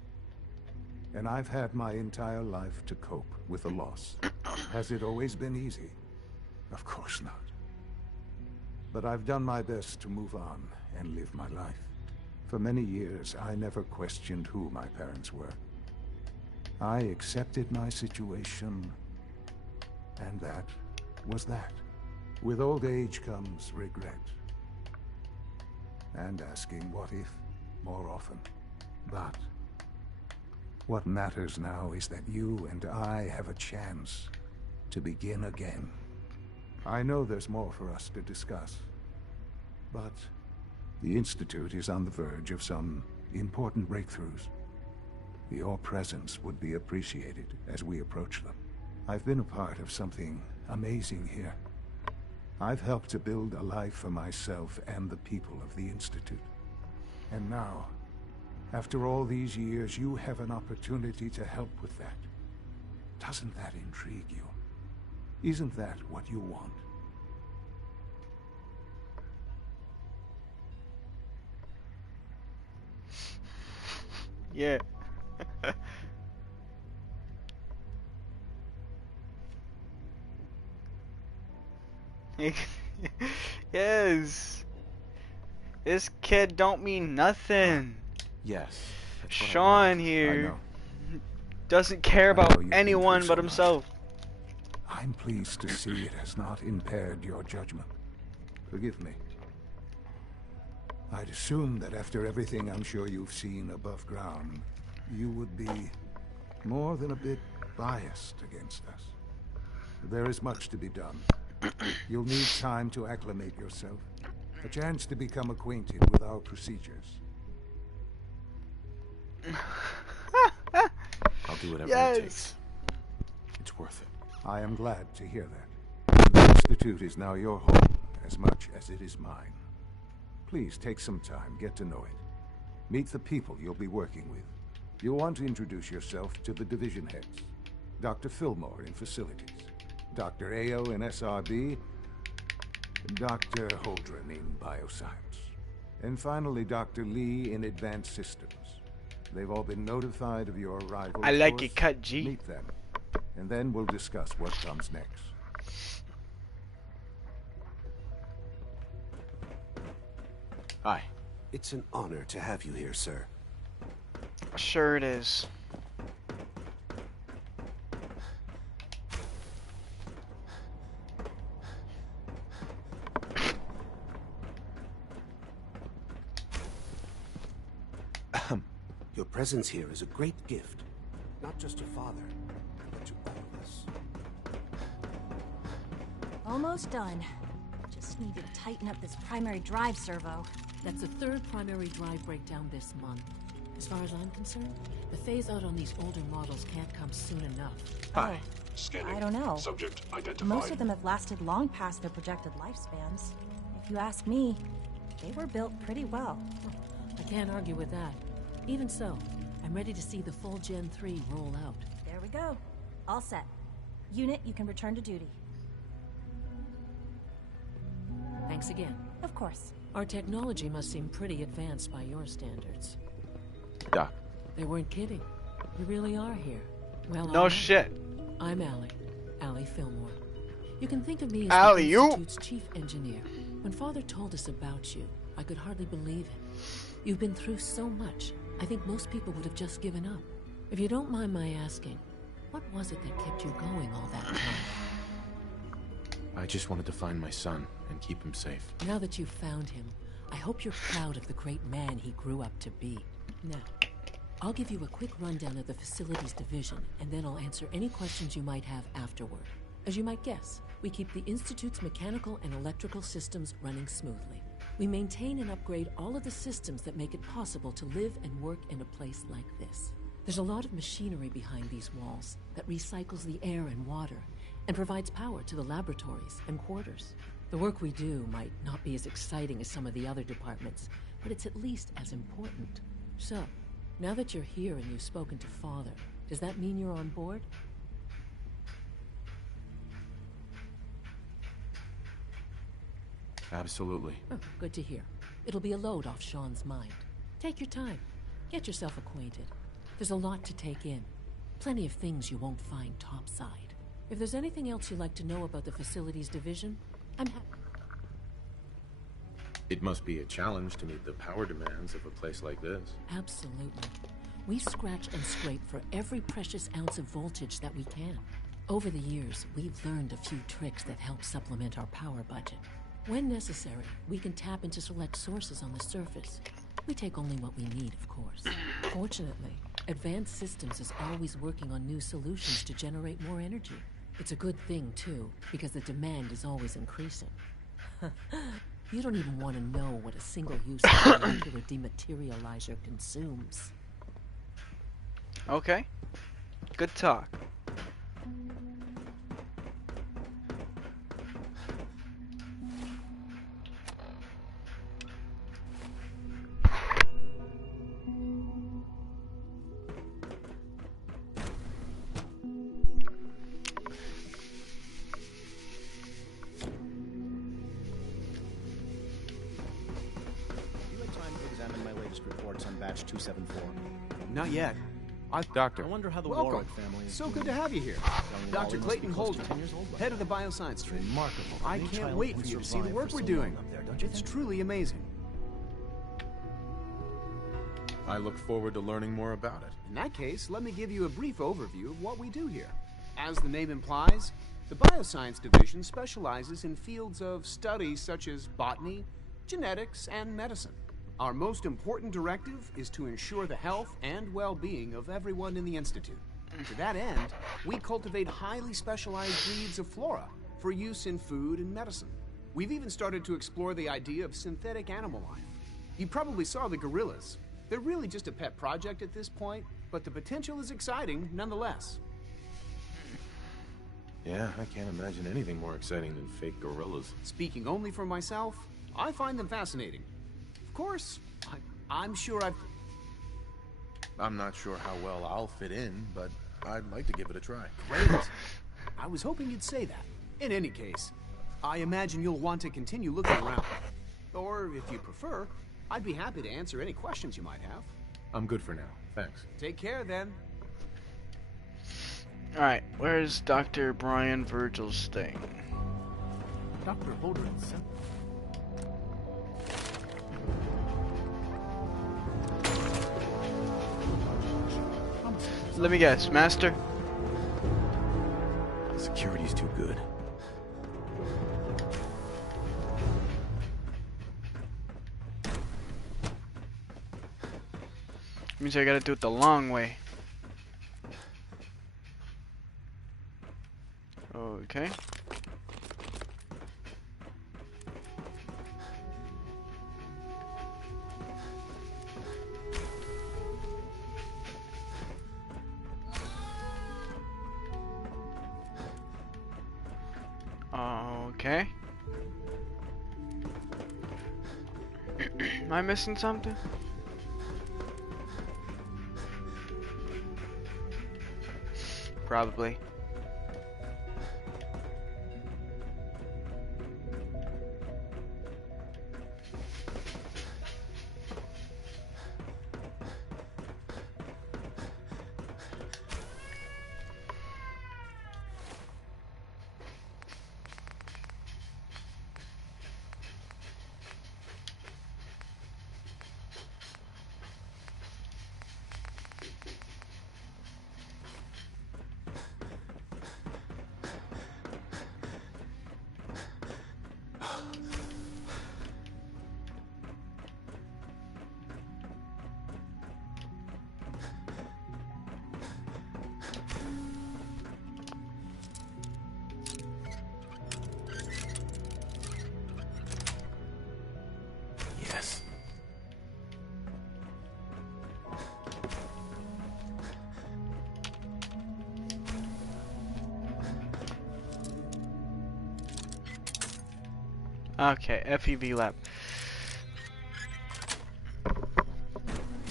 And I've had my entire life to cope with the loss. Has it always been easy? Of course not. But I've done my best to move on and live my life. For many years, I never questioned who my parents were. I accepted my situation, and that was that. With old age comes regret. And asking what if more often. But what matters now is that you and I have a chance to begin again. I know there's more for us to discuss, but the Institute is on the verge of some important breakthroughs. Your presence would be appreciated as we approach them. I've been a part of something amazing here. I've helped to build a life for myself and the people of the Institute. And now, after all these years, you have an opportunity to help with that. Doesn't that intrigue you? Isn't that what you want? Yeah. Yes. This kid don't mean nothing. Yes. Sean here doesn't care about anyone but himself. I'm pleased to see it has not impaired your judgment. Forgive me. I'd assume that after everything I'm sure you've seen above ground, you would be more than a bit biased against us. There is much to be done. You'll need time to acclimate yourself, a chance to become acquainted with our procedures. I'll do whatever it takes. It's worth it. I am glad to hear that. The Institute is now your home as much as it is mine. Please take some time, get to know it. Meet the people you'll be working with. You'll want to introduce yourself to the division heads. Dr. Fillmore in facilities, Dr. Ayo in SRB, Dr. Holdren in bioscience, and finally Dr. Lee in advanced systems. They've all been notified of your arrival. I like it cut, G. Meet them, and then we'll discuss what comes next. Hi. It's an honor to have you here, sir. Sure it is. Your presence here is a great gift. Not just to Father, but to all of us. Almost done. Just need to tighten up this primary drive servo. That's the third primary drive breakdown this month. As far as I'm concerned, the phase out on these older models can't come soon enough. Hi. I don't know. Subject identified. Most of them have lasted long past their projected lifespans. If you ask me, they were built pretty well. I can't argue with that. Even so, I'm ready to see the full Gen 3 roll out. There we go. All set. Unit, you can return to duty. Thanks again. Of course. Our technology must seem pretty advanced by your standards. Doc. They weren't kidding. You really are here. Well, no shit. I'm Allie Fillmore. You can think of me as Allie, the Institute's chief engineer. When Father told us about you, I could hardly believe it. You've been through so much. I think most people would have just given up. If you don't mind my asking, what was it that kept you going all that time? I just wanted to find my son and keep him safe. Now that you've found him, I hope you're proud of the great man he grew up to be. Now, I'll give you a quick rundown of the facilities division, and then I'll answer any questions you might have afterward. As you might guess, we keep the Institute's mechanical and electrical systems running smoothly. We maintain and upgrade all of the systems that make it possible to live and work in a place like this. There's a lot of machinery behind these walls that recycles the air and water and provides power to the laboratories and quarters. The work we do might not be as exciting as some of the other departments, but it's at least as important. So, now that you're here and you've spoken to Father, does that mean you're on board? Absolutely. Oh, good to hear. It'll be a load off Sean's mind. Take your time. Get yourself acquainted. There's a lot to take in. Plenty of things you won't find topside. If there's anything else you'd like to know about the facilities division, I'm happy. It must be a challenge to meet the power demands of a place like this. Absolutely. We scratch and scrape for every precious ounce of voltage that we can. Over the years, we've learned a few tricks that help supplement our power budget. When necessary, we can tap into select sources on the surface. We take only what we need, of course. Fortunately, Advanced Systems is always working on new solutions to generate more energy. It's a good thing, too, because the demand is always increasing. You don't even want to know what a single-use molecular dematerializer consumes. Okay. Good talk. Reports on batch 274. Not yet. Doctor. I wonder how the Welcome. Warwick family is So doing. good to have you here. Young Dr. Wally Clayton must be close to Holden, 10 years old by head now. of the bioscience tree. Remarkable. I Any can't child wait can for you to see the survive work for we're so doing. long up there, don't you It's think? truly amazing. I look forward to learning more about it. In that case, let me give you a brief overview of what we do here. As the name implies, the Bioscience Division specializes in fields of study such as botany, genetics, and medicine. Our most important directive is to ensure the health and well-being of everyone in the Institute. To that end, we cultivate highly specialized breeds of flora for use in food and medicine. We've even started to explore the idea of synthetic animal life. You probably saw the gorillas. They're really just a pet project at this point, but the potential is exciting nonetheless. Yeah, I can't imagine anything more exciting than fake gorillas. Speaking only for myself, I find them fascinating. Of course, I'm sure I'm not sure how well I'll fit in, but I'd like to give it a try. Great. I was hoping you'd say that. In any case, I imagine you'll want to continue looking around. Or, if you prefer, I'd be happy to answer any questions you might have. I'm good for now. Thanks. Take care, then. Alright, where's Dr. Brian Virgil staying? Dr. Holdren's. Let me guess, Master? Security's too good. Means I gotta do it the long way. Okay. Okay. Am I missing something? Probably. Okay, FEV lab.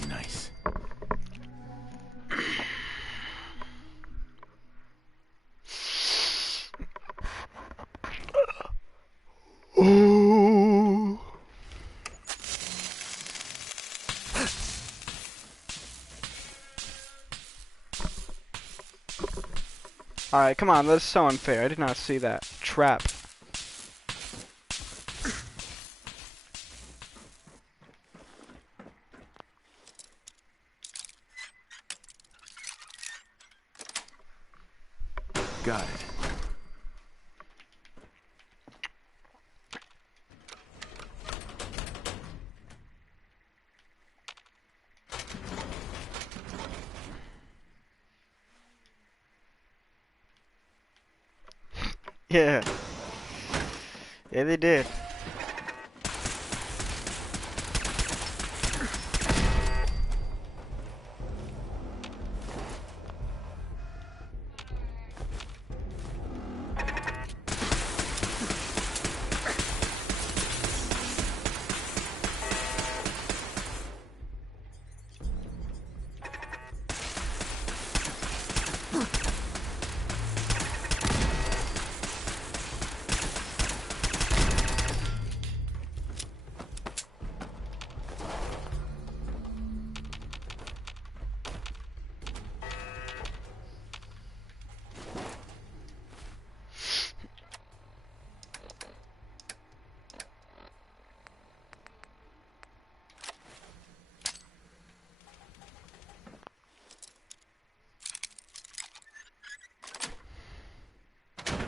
Nice. Ooh. Alright, come on, that's so unfair. I did not see that. Trap. Got it. Yeah. Yeah, they did.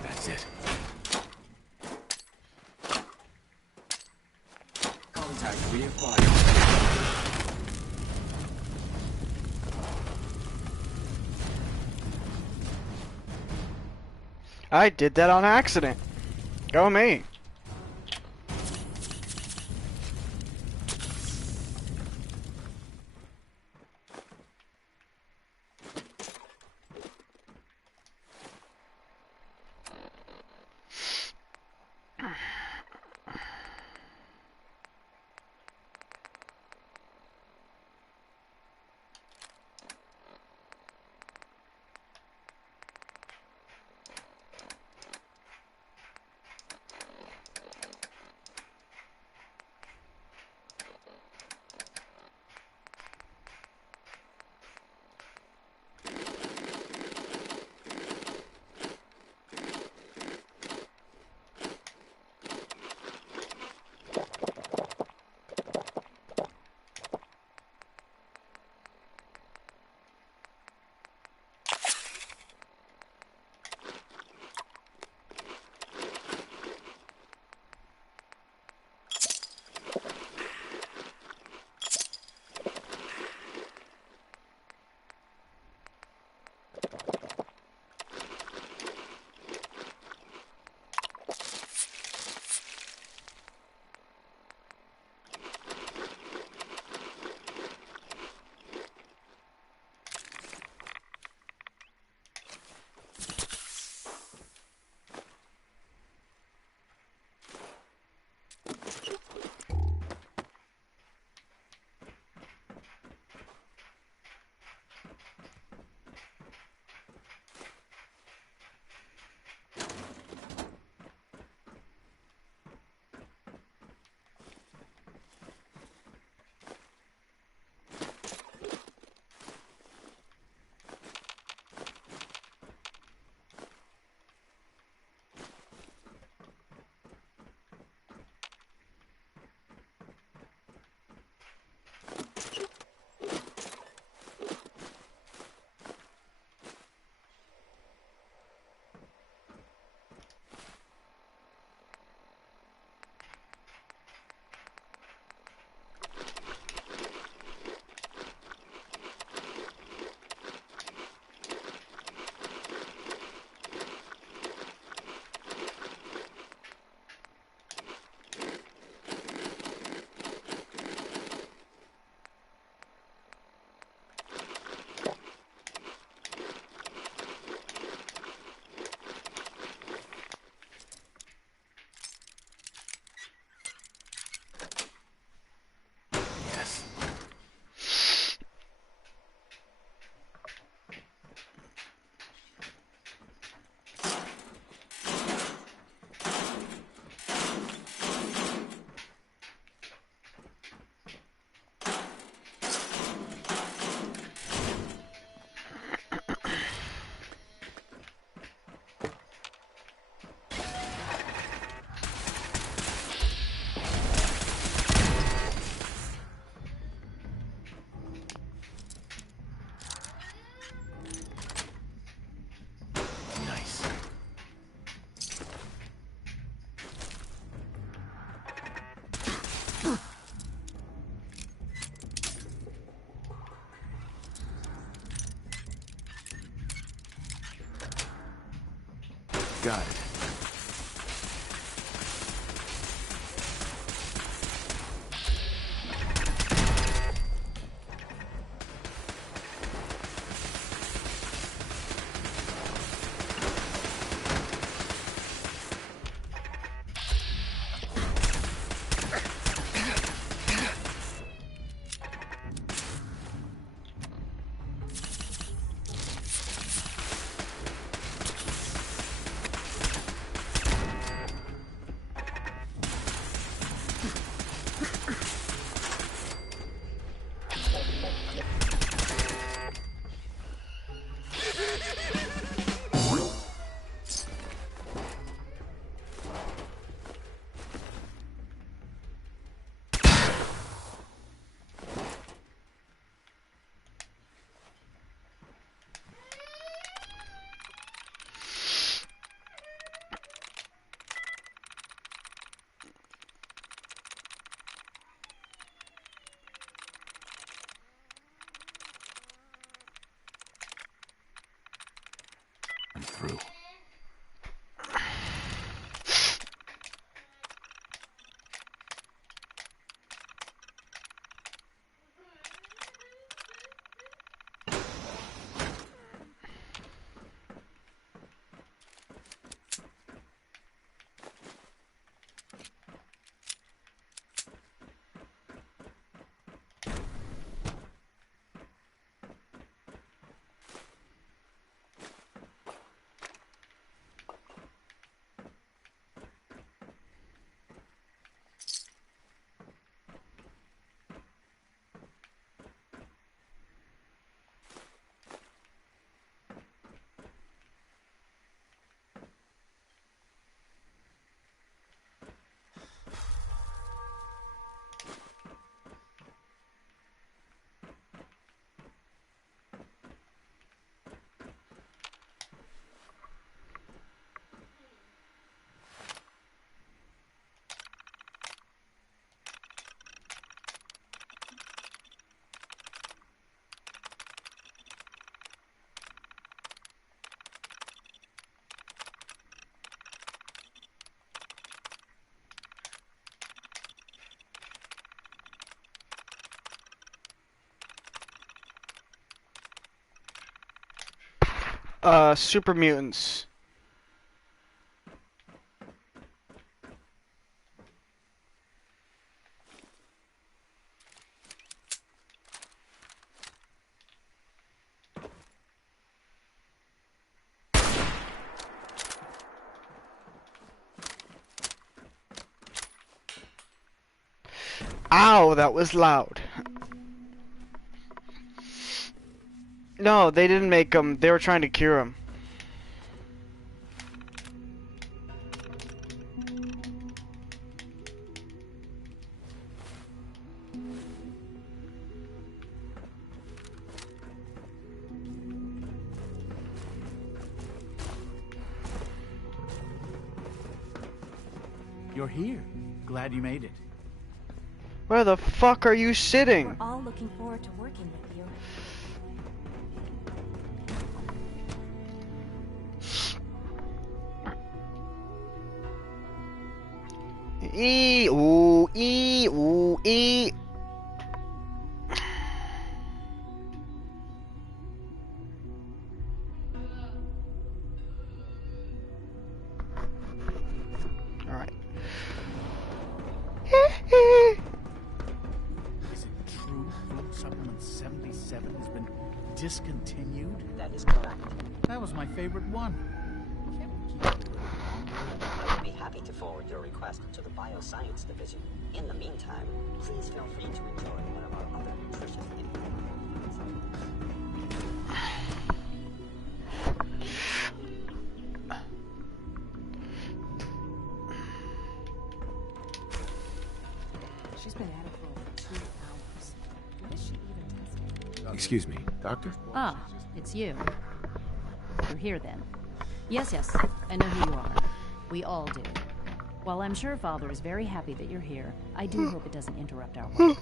That's it. Contact reacquired. I did that on accident. Go me. got it. I'm through. Super mutants. Ow, that was loud. No, they didn't make him. They were trying to cure him. You're here. Glad you made it. Where the fuck are you sitting? We're all looking forward to working with you. Ooh, ooh, Alright. Is it true Food Supplement 77 has been discontinued? That is correct. That was my favorite one. Can't we keep it a little longer? I would be happy to forward your request to the Bioscience Division. In the meantime, please feel free to enjoy one of our other nutritious She's been at it for over 2 hours. What is she even testing? Excuse me, Doctor? Ah, it's you. You're here then. Yes, I know who you are. We all do. While I'm sure Father is very happy that you're here, I do hope it doesn't interrupt our work.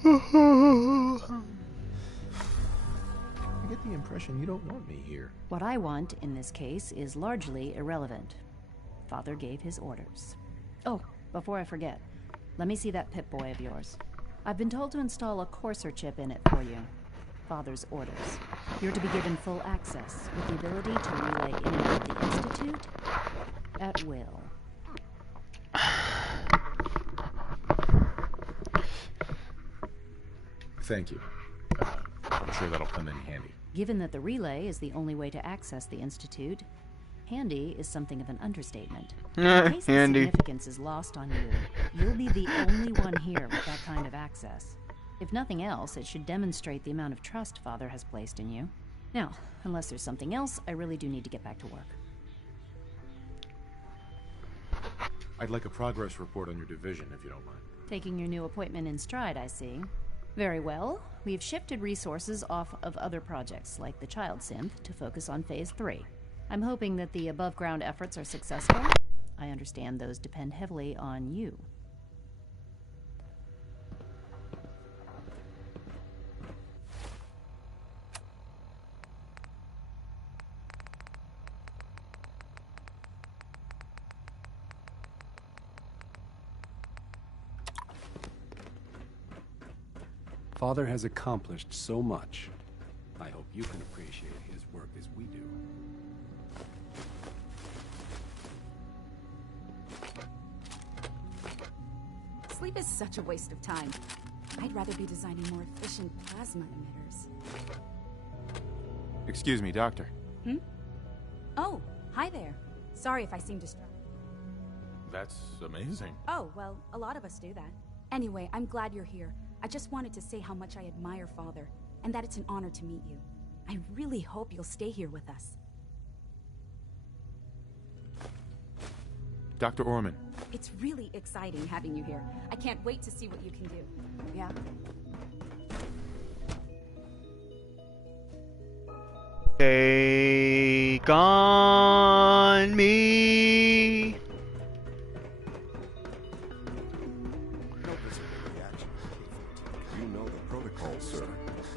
I get the impression you don't want me here. What I want, in this case, is largely irrelevant. Father gave his orders. Oh, before I forget, let me see that Pip-Boy of yours. I've been told to install a Courser chip in it for you. Father's orders. You're to be given full access, with the ability to relay in and out of the Institute at will. Thank you. I'm sure that'll come in handy. Given that the relay is the only way to access the Institute, handy is something of an understatement. In case the significance is lost on you, you'll be the only one here with that kind of access. If nothing else, it should demonstrate the amount of trust Father has placed in you. Now, unless there's something else, I really do need to get back to work. I'd like a progress report on your division, if you don't mind. Taking your new appointment in stride, I see. Very well. We've shifted resources off of other projects, like the Child Synth, to focus on Phase 3. I'm hoping that the above-ground efforts are successful. I understand those depend heavily on you. Father has accomplished so much. I hope you can appreciate his work as we do. Sleep is such a waste of time. I'd rather be designing more efficient plasma emitters. Excuse me, Doctor. Hmm? Oh, hi there. Sorry if I seem distracted. That's amazing. Oh, well, a lot of us do that. Anyway, I'm glad you're here. I just wanted to say how much I admire Father, and that it's an honor to meet you. I really hope you'll stay here with us. Dr. Orman. It's really exciting having you here. I can't wait to see what you can do. Yeah? Take on me. You know the protocol, sir.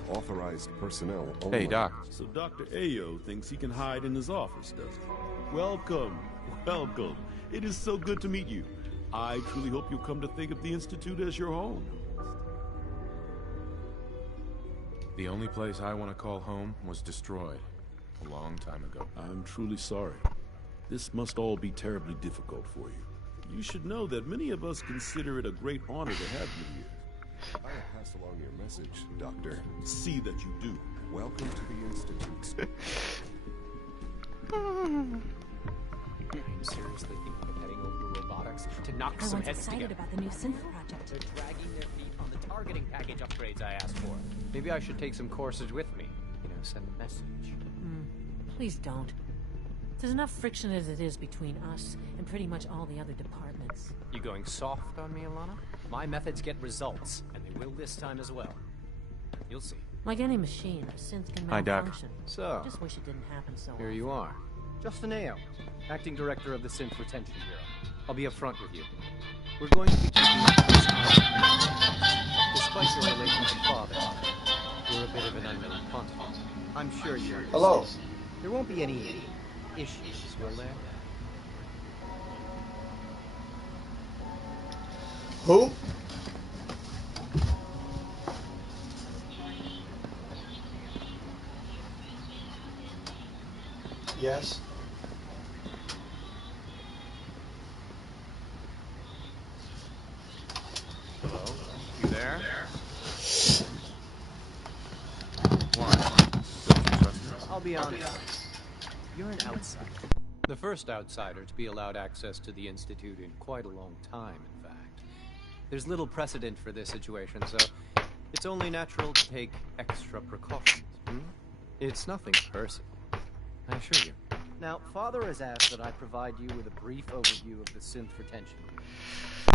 Authorized personnel only. Hey, Doc. So Dr. Ayo thinks he can hide in his office, does he? Welcome. Welcome. It is so good to meet you. I truly hope you'll come to think of the Institute as your home. The only place I want to call home was destroyed a long time ago. I'm truly sorry. This must all be terribly difficult for you. You should know that many of us consider it a great honor to have you here. I'll pass along your message, Doctor. See that you do. Welcome to the Institute. Are you seriously thinking of heading over to robotics to knock some heads excited together? about the new synth project. They're dragging their feet on the targeting package upgrades I asked for. Maybe I should take some courses with me. You know, send a message. Please don't. There's enough friction as it is between us and pretty much all the other departments. You going soft on me, Alana? My methods get results, and they will this time as well. You'll see. Like any machine, a synth can Hi, Doc. malfunction. So, I just wish it didn't happen so here you are. Justin Ayo, Acting Director of the Synth Retention Bureau. I'll be upfront with you. We're going to be keeping up with this despite your relation to Father. You're a bit of an unknown quantity. I'm sure you're... Hello. There won't be any issues, will there? Who? Yes. Hello? You there? I'll be honest. You're an outsider. The first outsider to be allowed access to the Institute in quite a long time, in fact. There's little precedent for this situation, so it's only natural to take extra precautions. It's nothing personal, I assure you. Now, Father has asked that I provide you with a brief overview of the synth retention.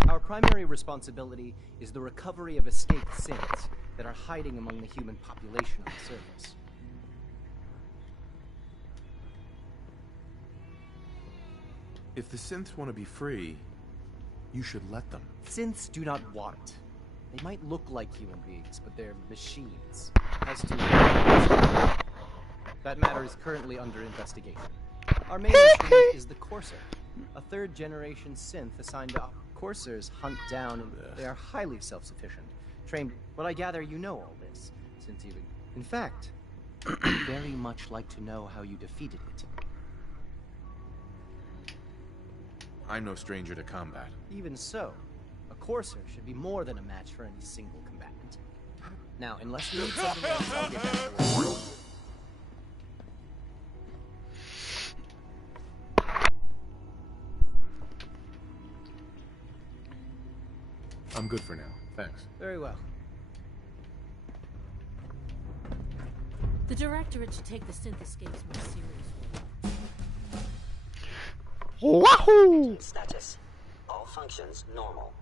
Our primary responsibility is the recovery of escaped synths that are hiding among the human population on the surface. If the synths want to be free, you should let them. Synths do not want it. They might look like human beings, but they're machines. As to that matter is currently under investigation. Our main instrument is the Courser, A third-generation synth assigned to coursers hunt down, and they are highly self-sufficient. Trained, but I gather you know all this, since you... In fact, I'd very much like to know how you defeated it. I'm no stranger to combat. Even so, a courser should be more than a match for any single combatant. Now, unless you need something else, I'll get back to work. I'm good for now. Thanks. Very well. The Directorate should take the synth escapes more seriously. Wahoo! Status. All functions normal.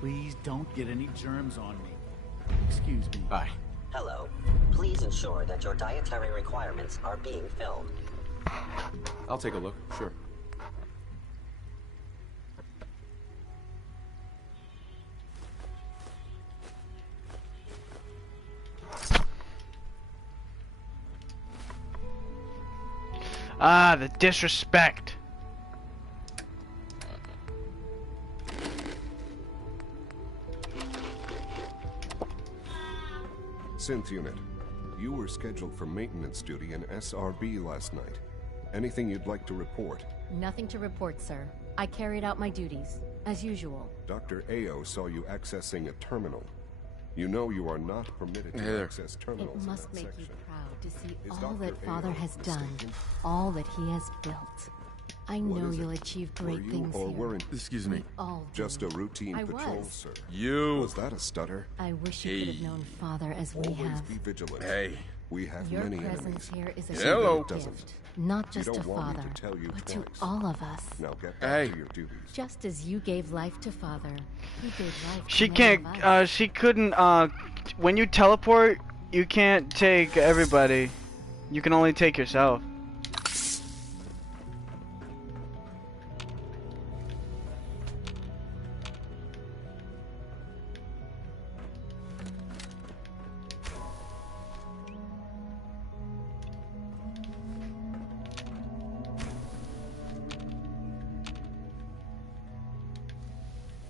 Please don't get any germs on me. Excuse me. Bye. Hello. Please ensure that your dietary requirements are being filled. I'll take a look, sure. Ah, the disrespect. Synth unit, you were scheduled for maintenance duty in SRB last night. Anything you'd like to report? Nothing to report, sir. I carried out my duties, as usual. Dr. Ao saw you accessing a terminal. You know you are not permitted to access terminals. It must make you proud to see Is all Dr. that Father Ao has done, mistaken? all that he has built. I What know is it? you'll achieve Were great you things or here. weren't? Excuse me. We all Just do. a routine I patrol, was. sir. You. Was that a stutter? I wish you could have known Father as we Always have. be vigilant. Hey. We have Your many presence enemies. here is a Hello. great gift, not just You to don't want Father, me to tell you but twice. to all of us. Now get back Hey. to your duties. Just as you gave life to Father, you gave life to She many can't, of us. she couldn't, when you teleport, you can't take everybody. You can only take yourself.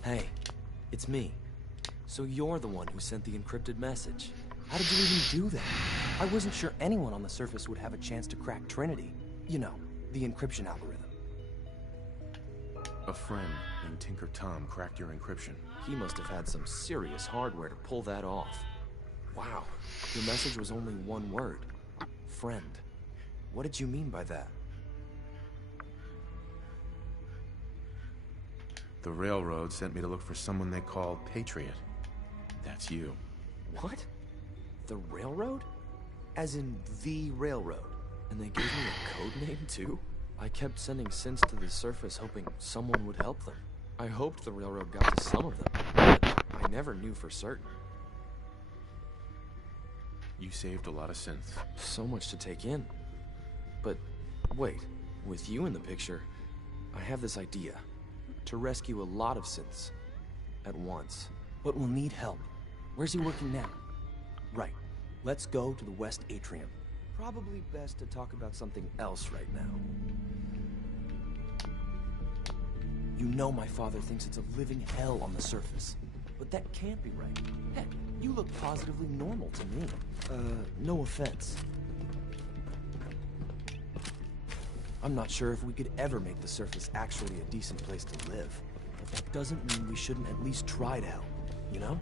Hey, it's me. So you're the one who sent the encrypted message. How did you even do that? I wasn't sure anyone on the surface would have a chance to crack Trinity. You know, the encryption algorithm. A friend named Tinker Tom cracked your encryption. He must have had some serious hardware to pull that off. Wow, your message was only one word. Friend. What did you mean by that? The railroad sent me to look for someone they call Patriot. That's you. What? The railroad? As in the railroad? And they gave me a code name too? I kept sending synths to the surface hoping someone would help them. I hoped the railroad got to some of them, but I never knew for certain. You saved a lot of synths. So much to take in. But wait, with you in the picture, I have this idea. To rescue a lot of synths at once. But we'll need help. Where's he working now? Right. Let's go to the West Atrium. Probably best to talk about something else right now. You know my father thinks it's a living hell on the surface. But that can't be right. Heck, you look positively normal to me. No offense. I'm not sure if we could ever make the surface actually a decent place to live. But that doesn't mean we shouldn't at least try to help, you know?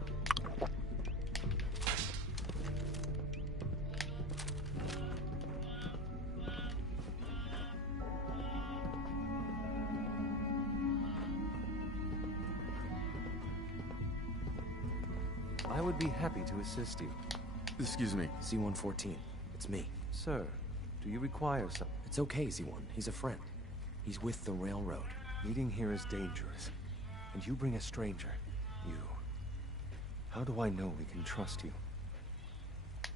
I would be happy to assist you. Excuse me. Z114, it's me. Sir, do you require some? It's okay, Z1. He's a friend. He's with the railroad. Meeting here is dangerous. And you bring a stranger. You. How do I know we can trust you?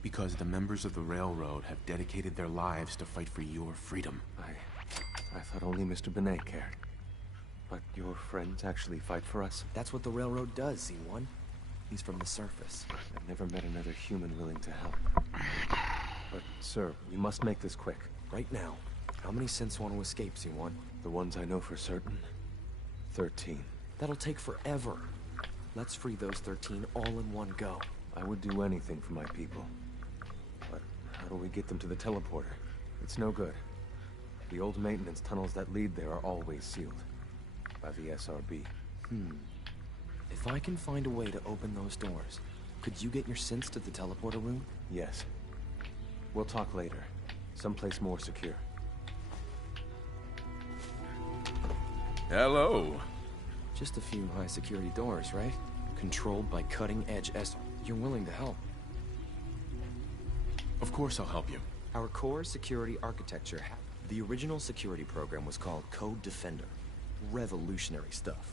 Because the members of the railroad have dedicated their lives to fight for your freedom. I thought only Mr. Benet cared. But your friends actually fight for us? That's what the railroad does, C1. He's from the surface. I've never met another human willing to help. But, sir, we must make this quick. Right now, how many synths want to escape, C1? The ones I know for certain, 13. That'll take forever. Let's free those 13 all in one go. I would do anything for my people. But how do we get them to the teleporter? It's no good. The old maintenance tunnels that lead there are always sealed. By the SRB. If I can find a way to open those doors, could you get your synths to the teleporter room? Yes. We'll talk later. Someplace more secure. Hello. Just a few high security doors, right? Controlled by cutting edge You're willing to help. Of course I'll help you. Our core security architecture. The original security program was called Code Defender. Revolutionary stuff.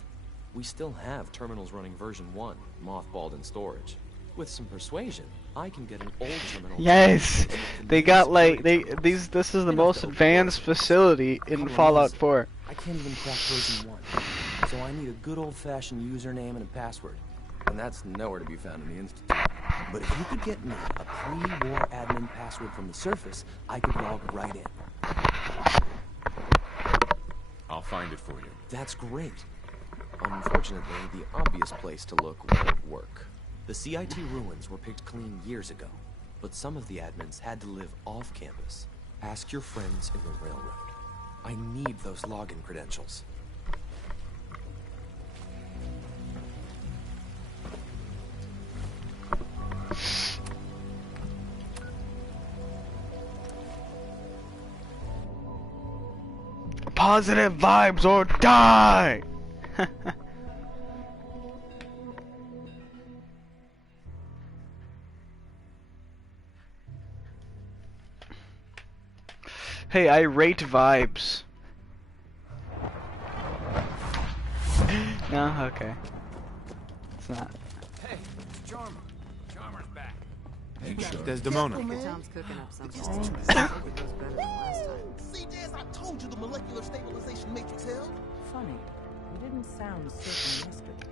We still have terminals running version 1, mothballed in storage. With some persuasion, I can get an old terminal. Yes, they got like this is the most advanced facility in Fallout 4. I can't even crack version 1, so I need a good old-fashioned username and a password, and that's nowhere to be found in the Institute. But if you could get me a pre-war admin password from the surface, I could log right in. I'll find it for you. That's great. Unfortunately, the obvious place to look won't work. The CIT ruins were picked clean years ago, but some of the admins had to live off campus. Ask your friends in the railroad. I need those login credentials. Positive vibes or die! Hey, I rate vibes. No? Okay. It's not. Hey, it's Charmer. Charmer's back. Hey, Desdemona. Tom's cooking up something. It goes better than last time. See, Des, I told you the molecular stabilization matrix held. Funny. You didn't sound certain yesterday.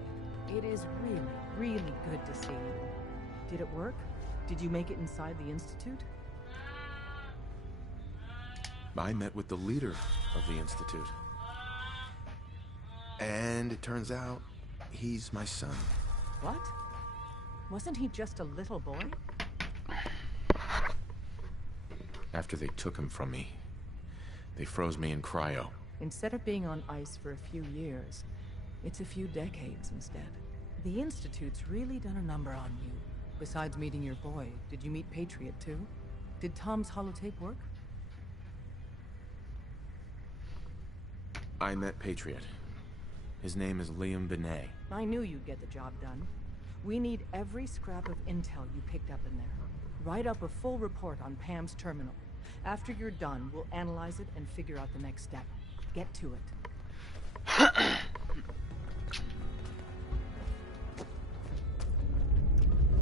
It is really, really good to see you. Did it work? Did you make it inside the Institute? I met with the leader of the Institute. And it turns out, he's my son. What? Wasn't he just a little boy? After they took him from me, they froze me in cryo. Instead of being on ice for a few years, it's a few decades instead. The Institute's really done a number on you. Besides meeting your boy, did you meet Patriot too? Did Tom's holotape work? I met Patriot. His name is Liam Benet. I knew you'd get the job done. We need every scrap of intel you picked up in there. Write up a full report on Pam's terminal. After you're done, we'll analyze it and figure out the next step. Get to it.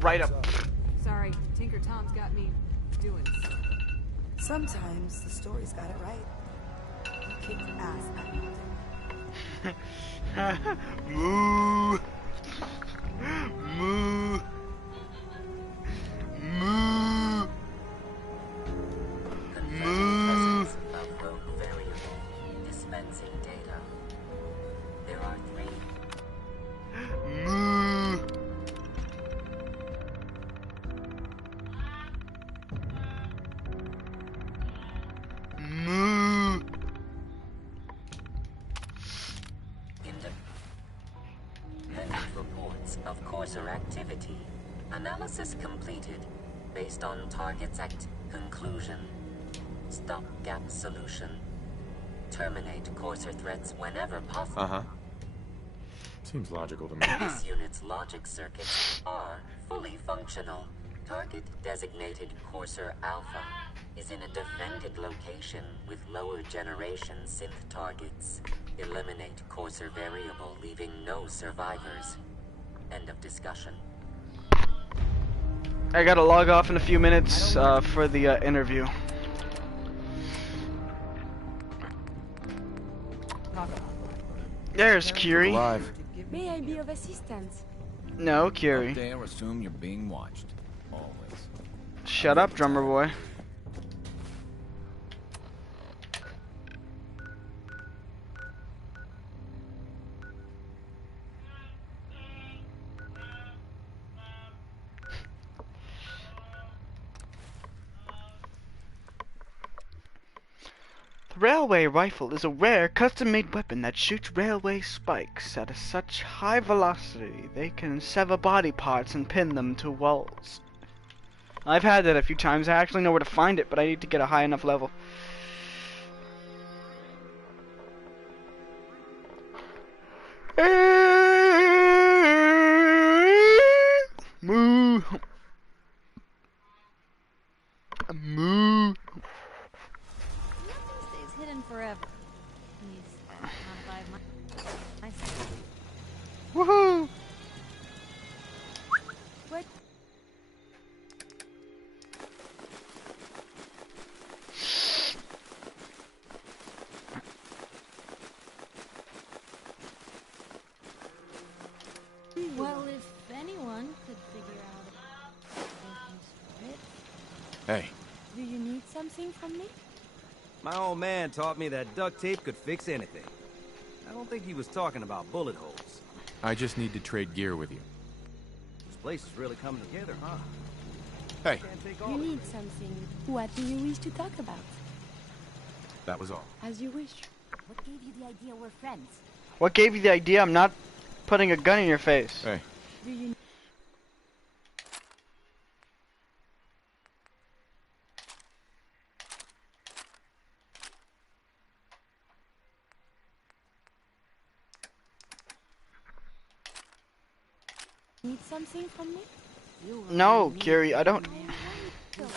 Right up. Sorry, Tinker Tom's got me doing stuff. Sometimes the story's got it right. You kicked ass at me. Moo. Moo. Moo. Moo. Of rogue variable dispensing data. There are 3. Moo. Moo. Independent reports of Courser activity. Analysis completed. Based on target's conclusion. Stopgap solution. Terminate Courser threats whenever possible. Uh-huh. Seems logical to me. This unit's logic circuits are fully functional. Target designated Courser Alpha. is in a defended location with lower generation synth targets. Eliminate coarser variable, leaving no survivors. End of discussion. I gotta log off in a few minutes for the interview. There's Curie. May I be of assistance? No, Curie. Up there, assume you're being watched. Always. Shut up, drummer boy. The railway rifle is a rare, custom-made weapon that shoots railway spikes at such high velocity they can sever body parts and pin them to walls. I've had that a few times. I actually know where to find it, but I need to get a high enough level. Moo. Moo. Nothing stays hidden forever. Please, modify my Woohoo! What? Well, if anyone could figure out it. Hey. Do you need something from me? My old man taught me that duct tape could fix anything. I don't think he was talking about bullet holes. I just need to trade gear with you. This place is really coming together, huh? Hey. You need something. What do you wish to talk about? That was all. As you wish. What gave you the idea we're friends? What gave you the idea I'm not putting a gun in your face? Hey. Do you need something from me? No, Curie, I don't. Never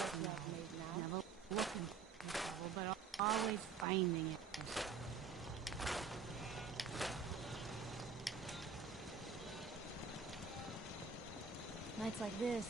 looking for trouble, but always finding it. Nights like this.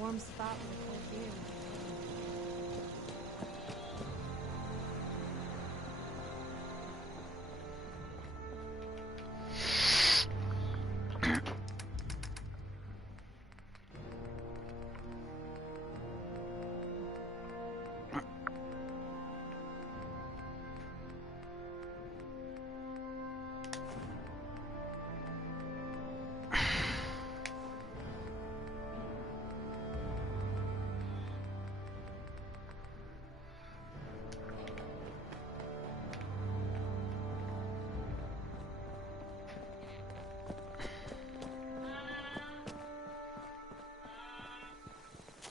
Warm spot with a cold beer.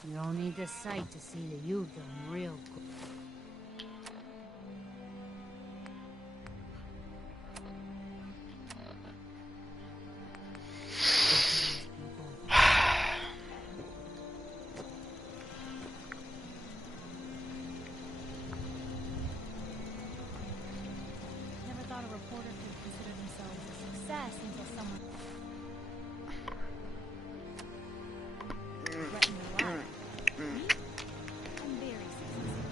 You don't need the sight to see that you've done real good. Never thought a reporter could consider themselves a success until someone threatened their life. Me? I'm very successful.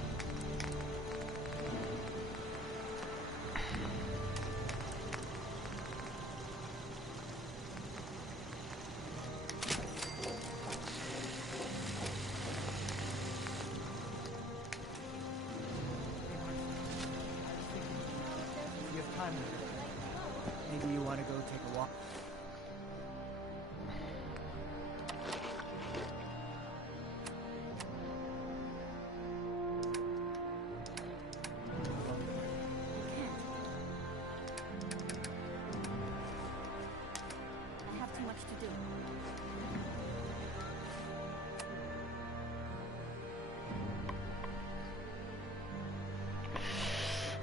I'm here. Maybe you want to go take a walk? I have too much to do.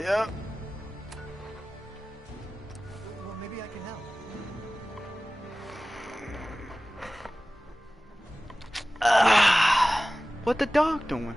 Yeah. Well, maybe I can help. What the dog doing?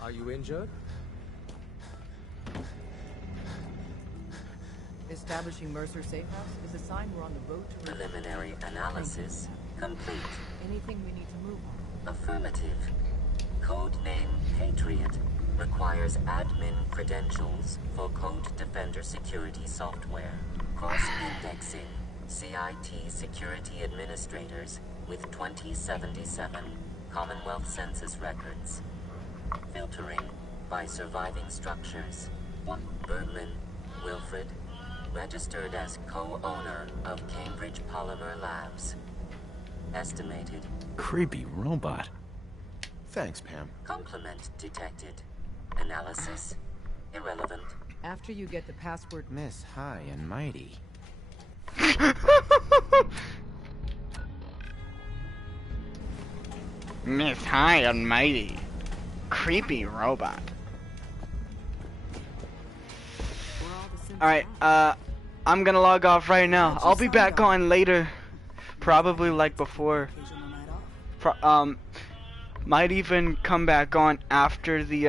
Are you injured? Establishing Mercer Safe House is a sign we're on the road to... Preliminary analysis complete. Anything we need to move on? Affirmative. Codename Patriot requires admin credentials for Code Defender security software. Cross-indexing CIT security administrators with 2077 Commonwealth Census records. Filtering by surviving structures. Bergman, Wilfred, registered as co-owner of Cambridge Polymer Labs. Estimated. Creepy robot. Thanks, Pam. Complement detected. Analysis irrelevant. After you get the password... Miss High and Mighty. Miss High and Mighty. Creepy robot. Alright, I'm gonna log off right now. I'll be back on later. Probably like before. Might even come back on after the,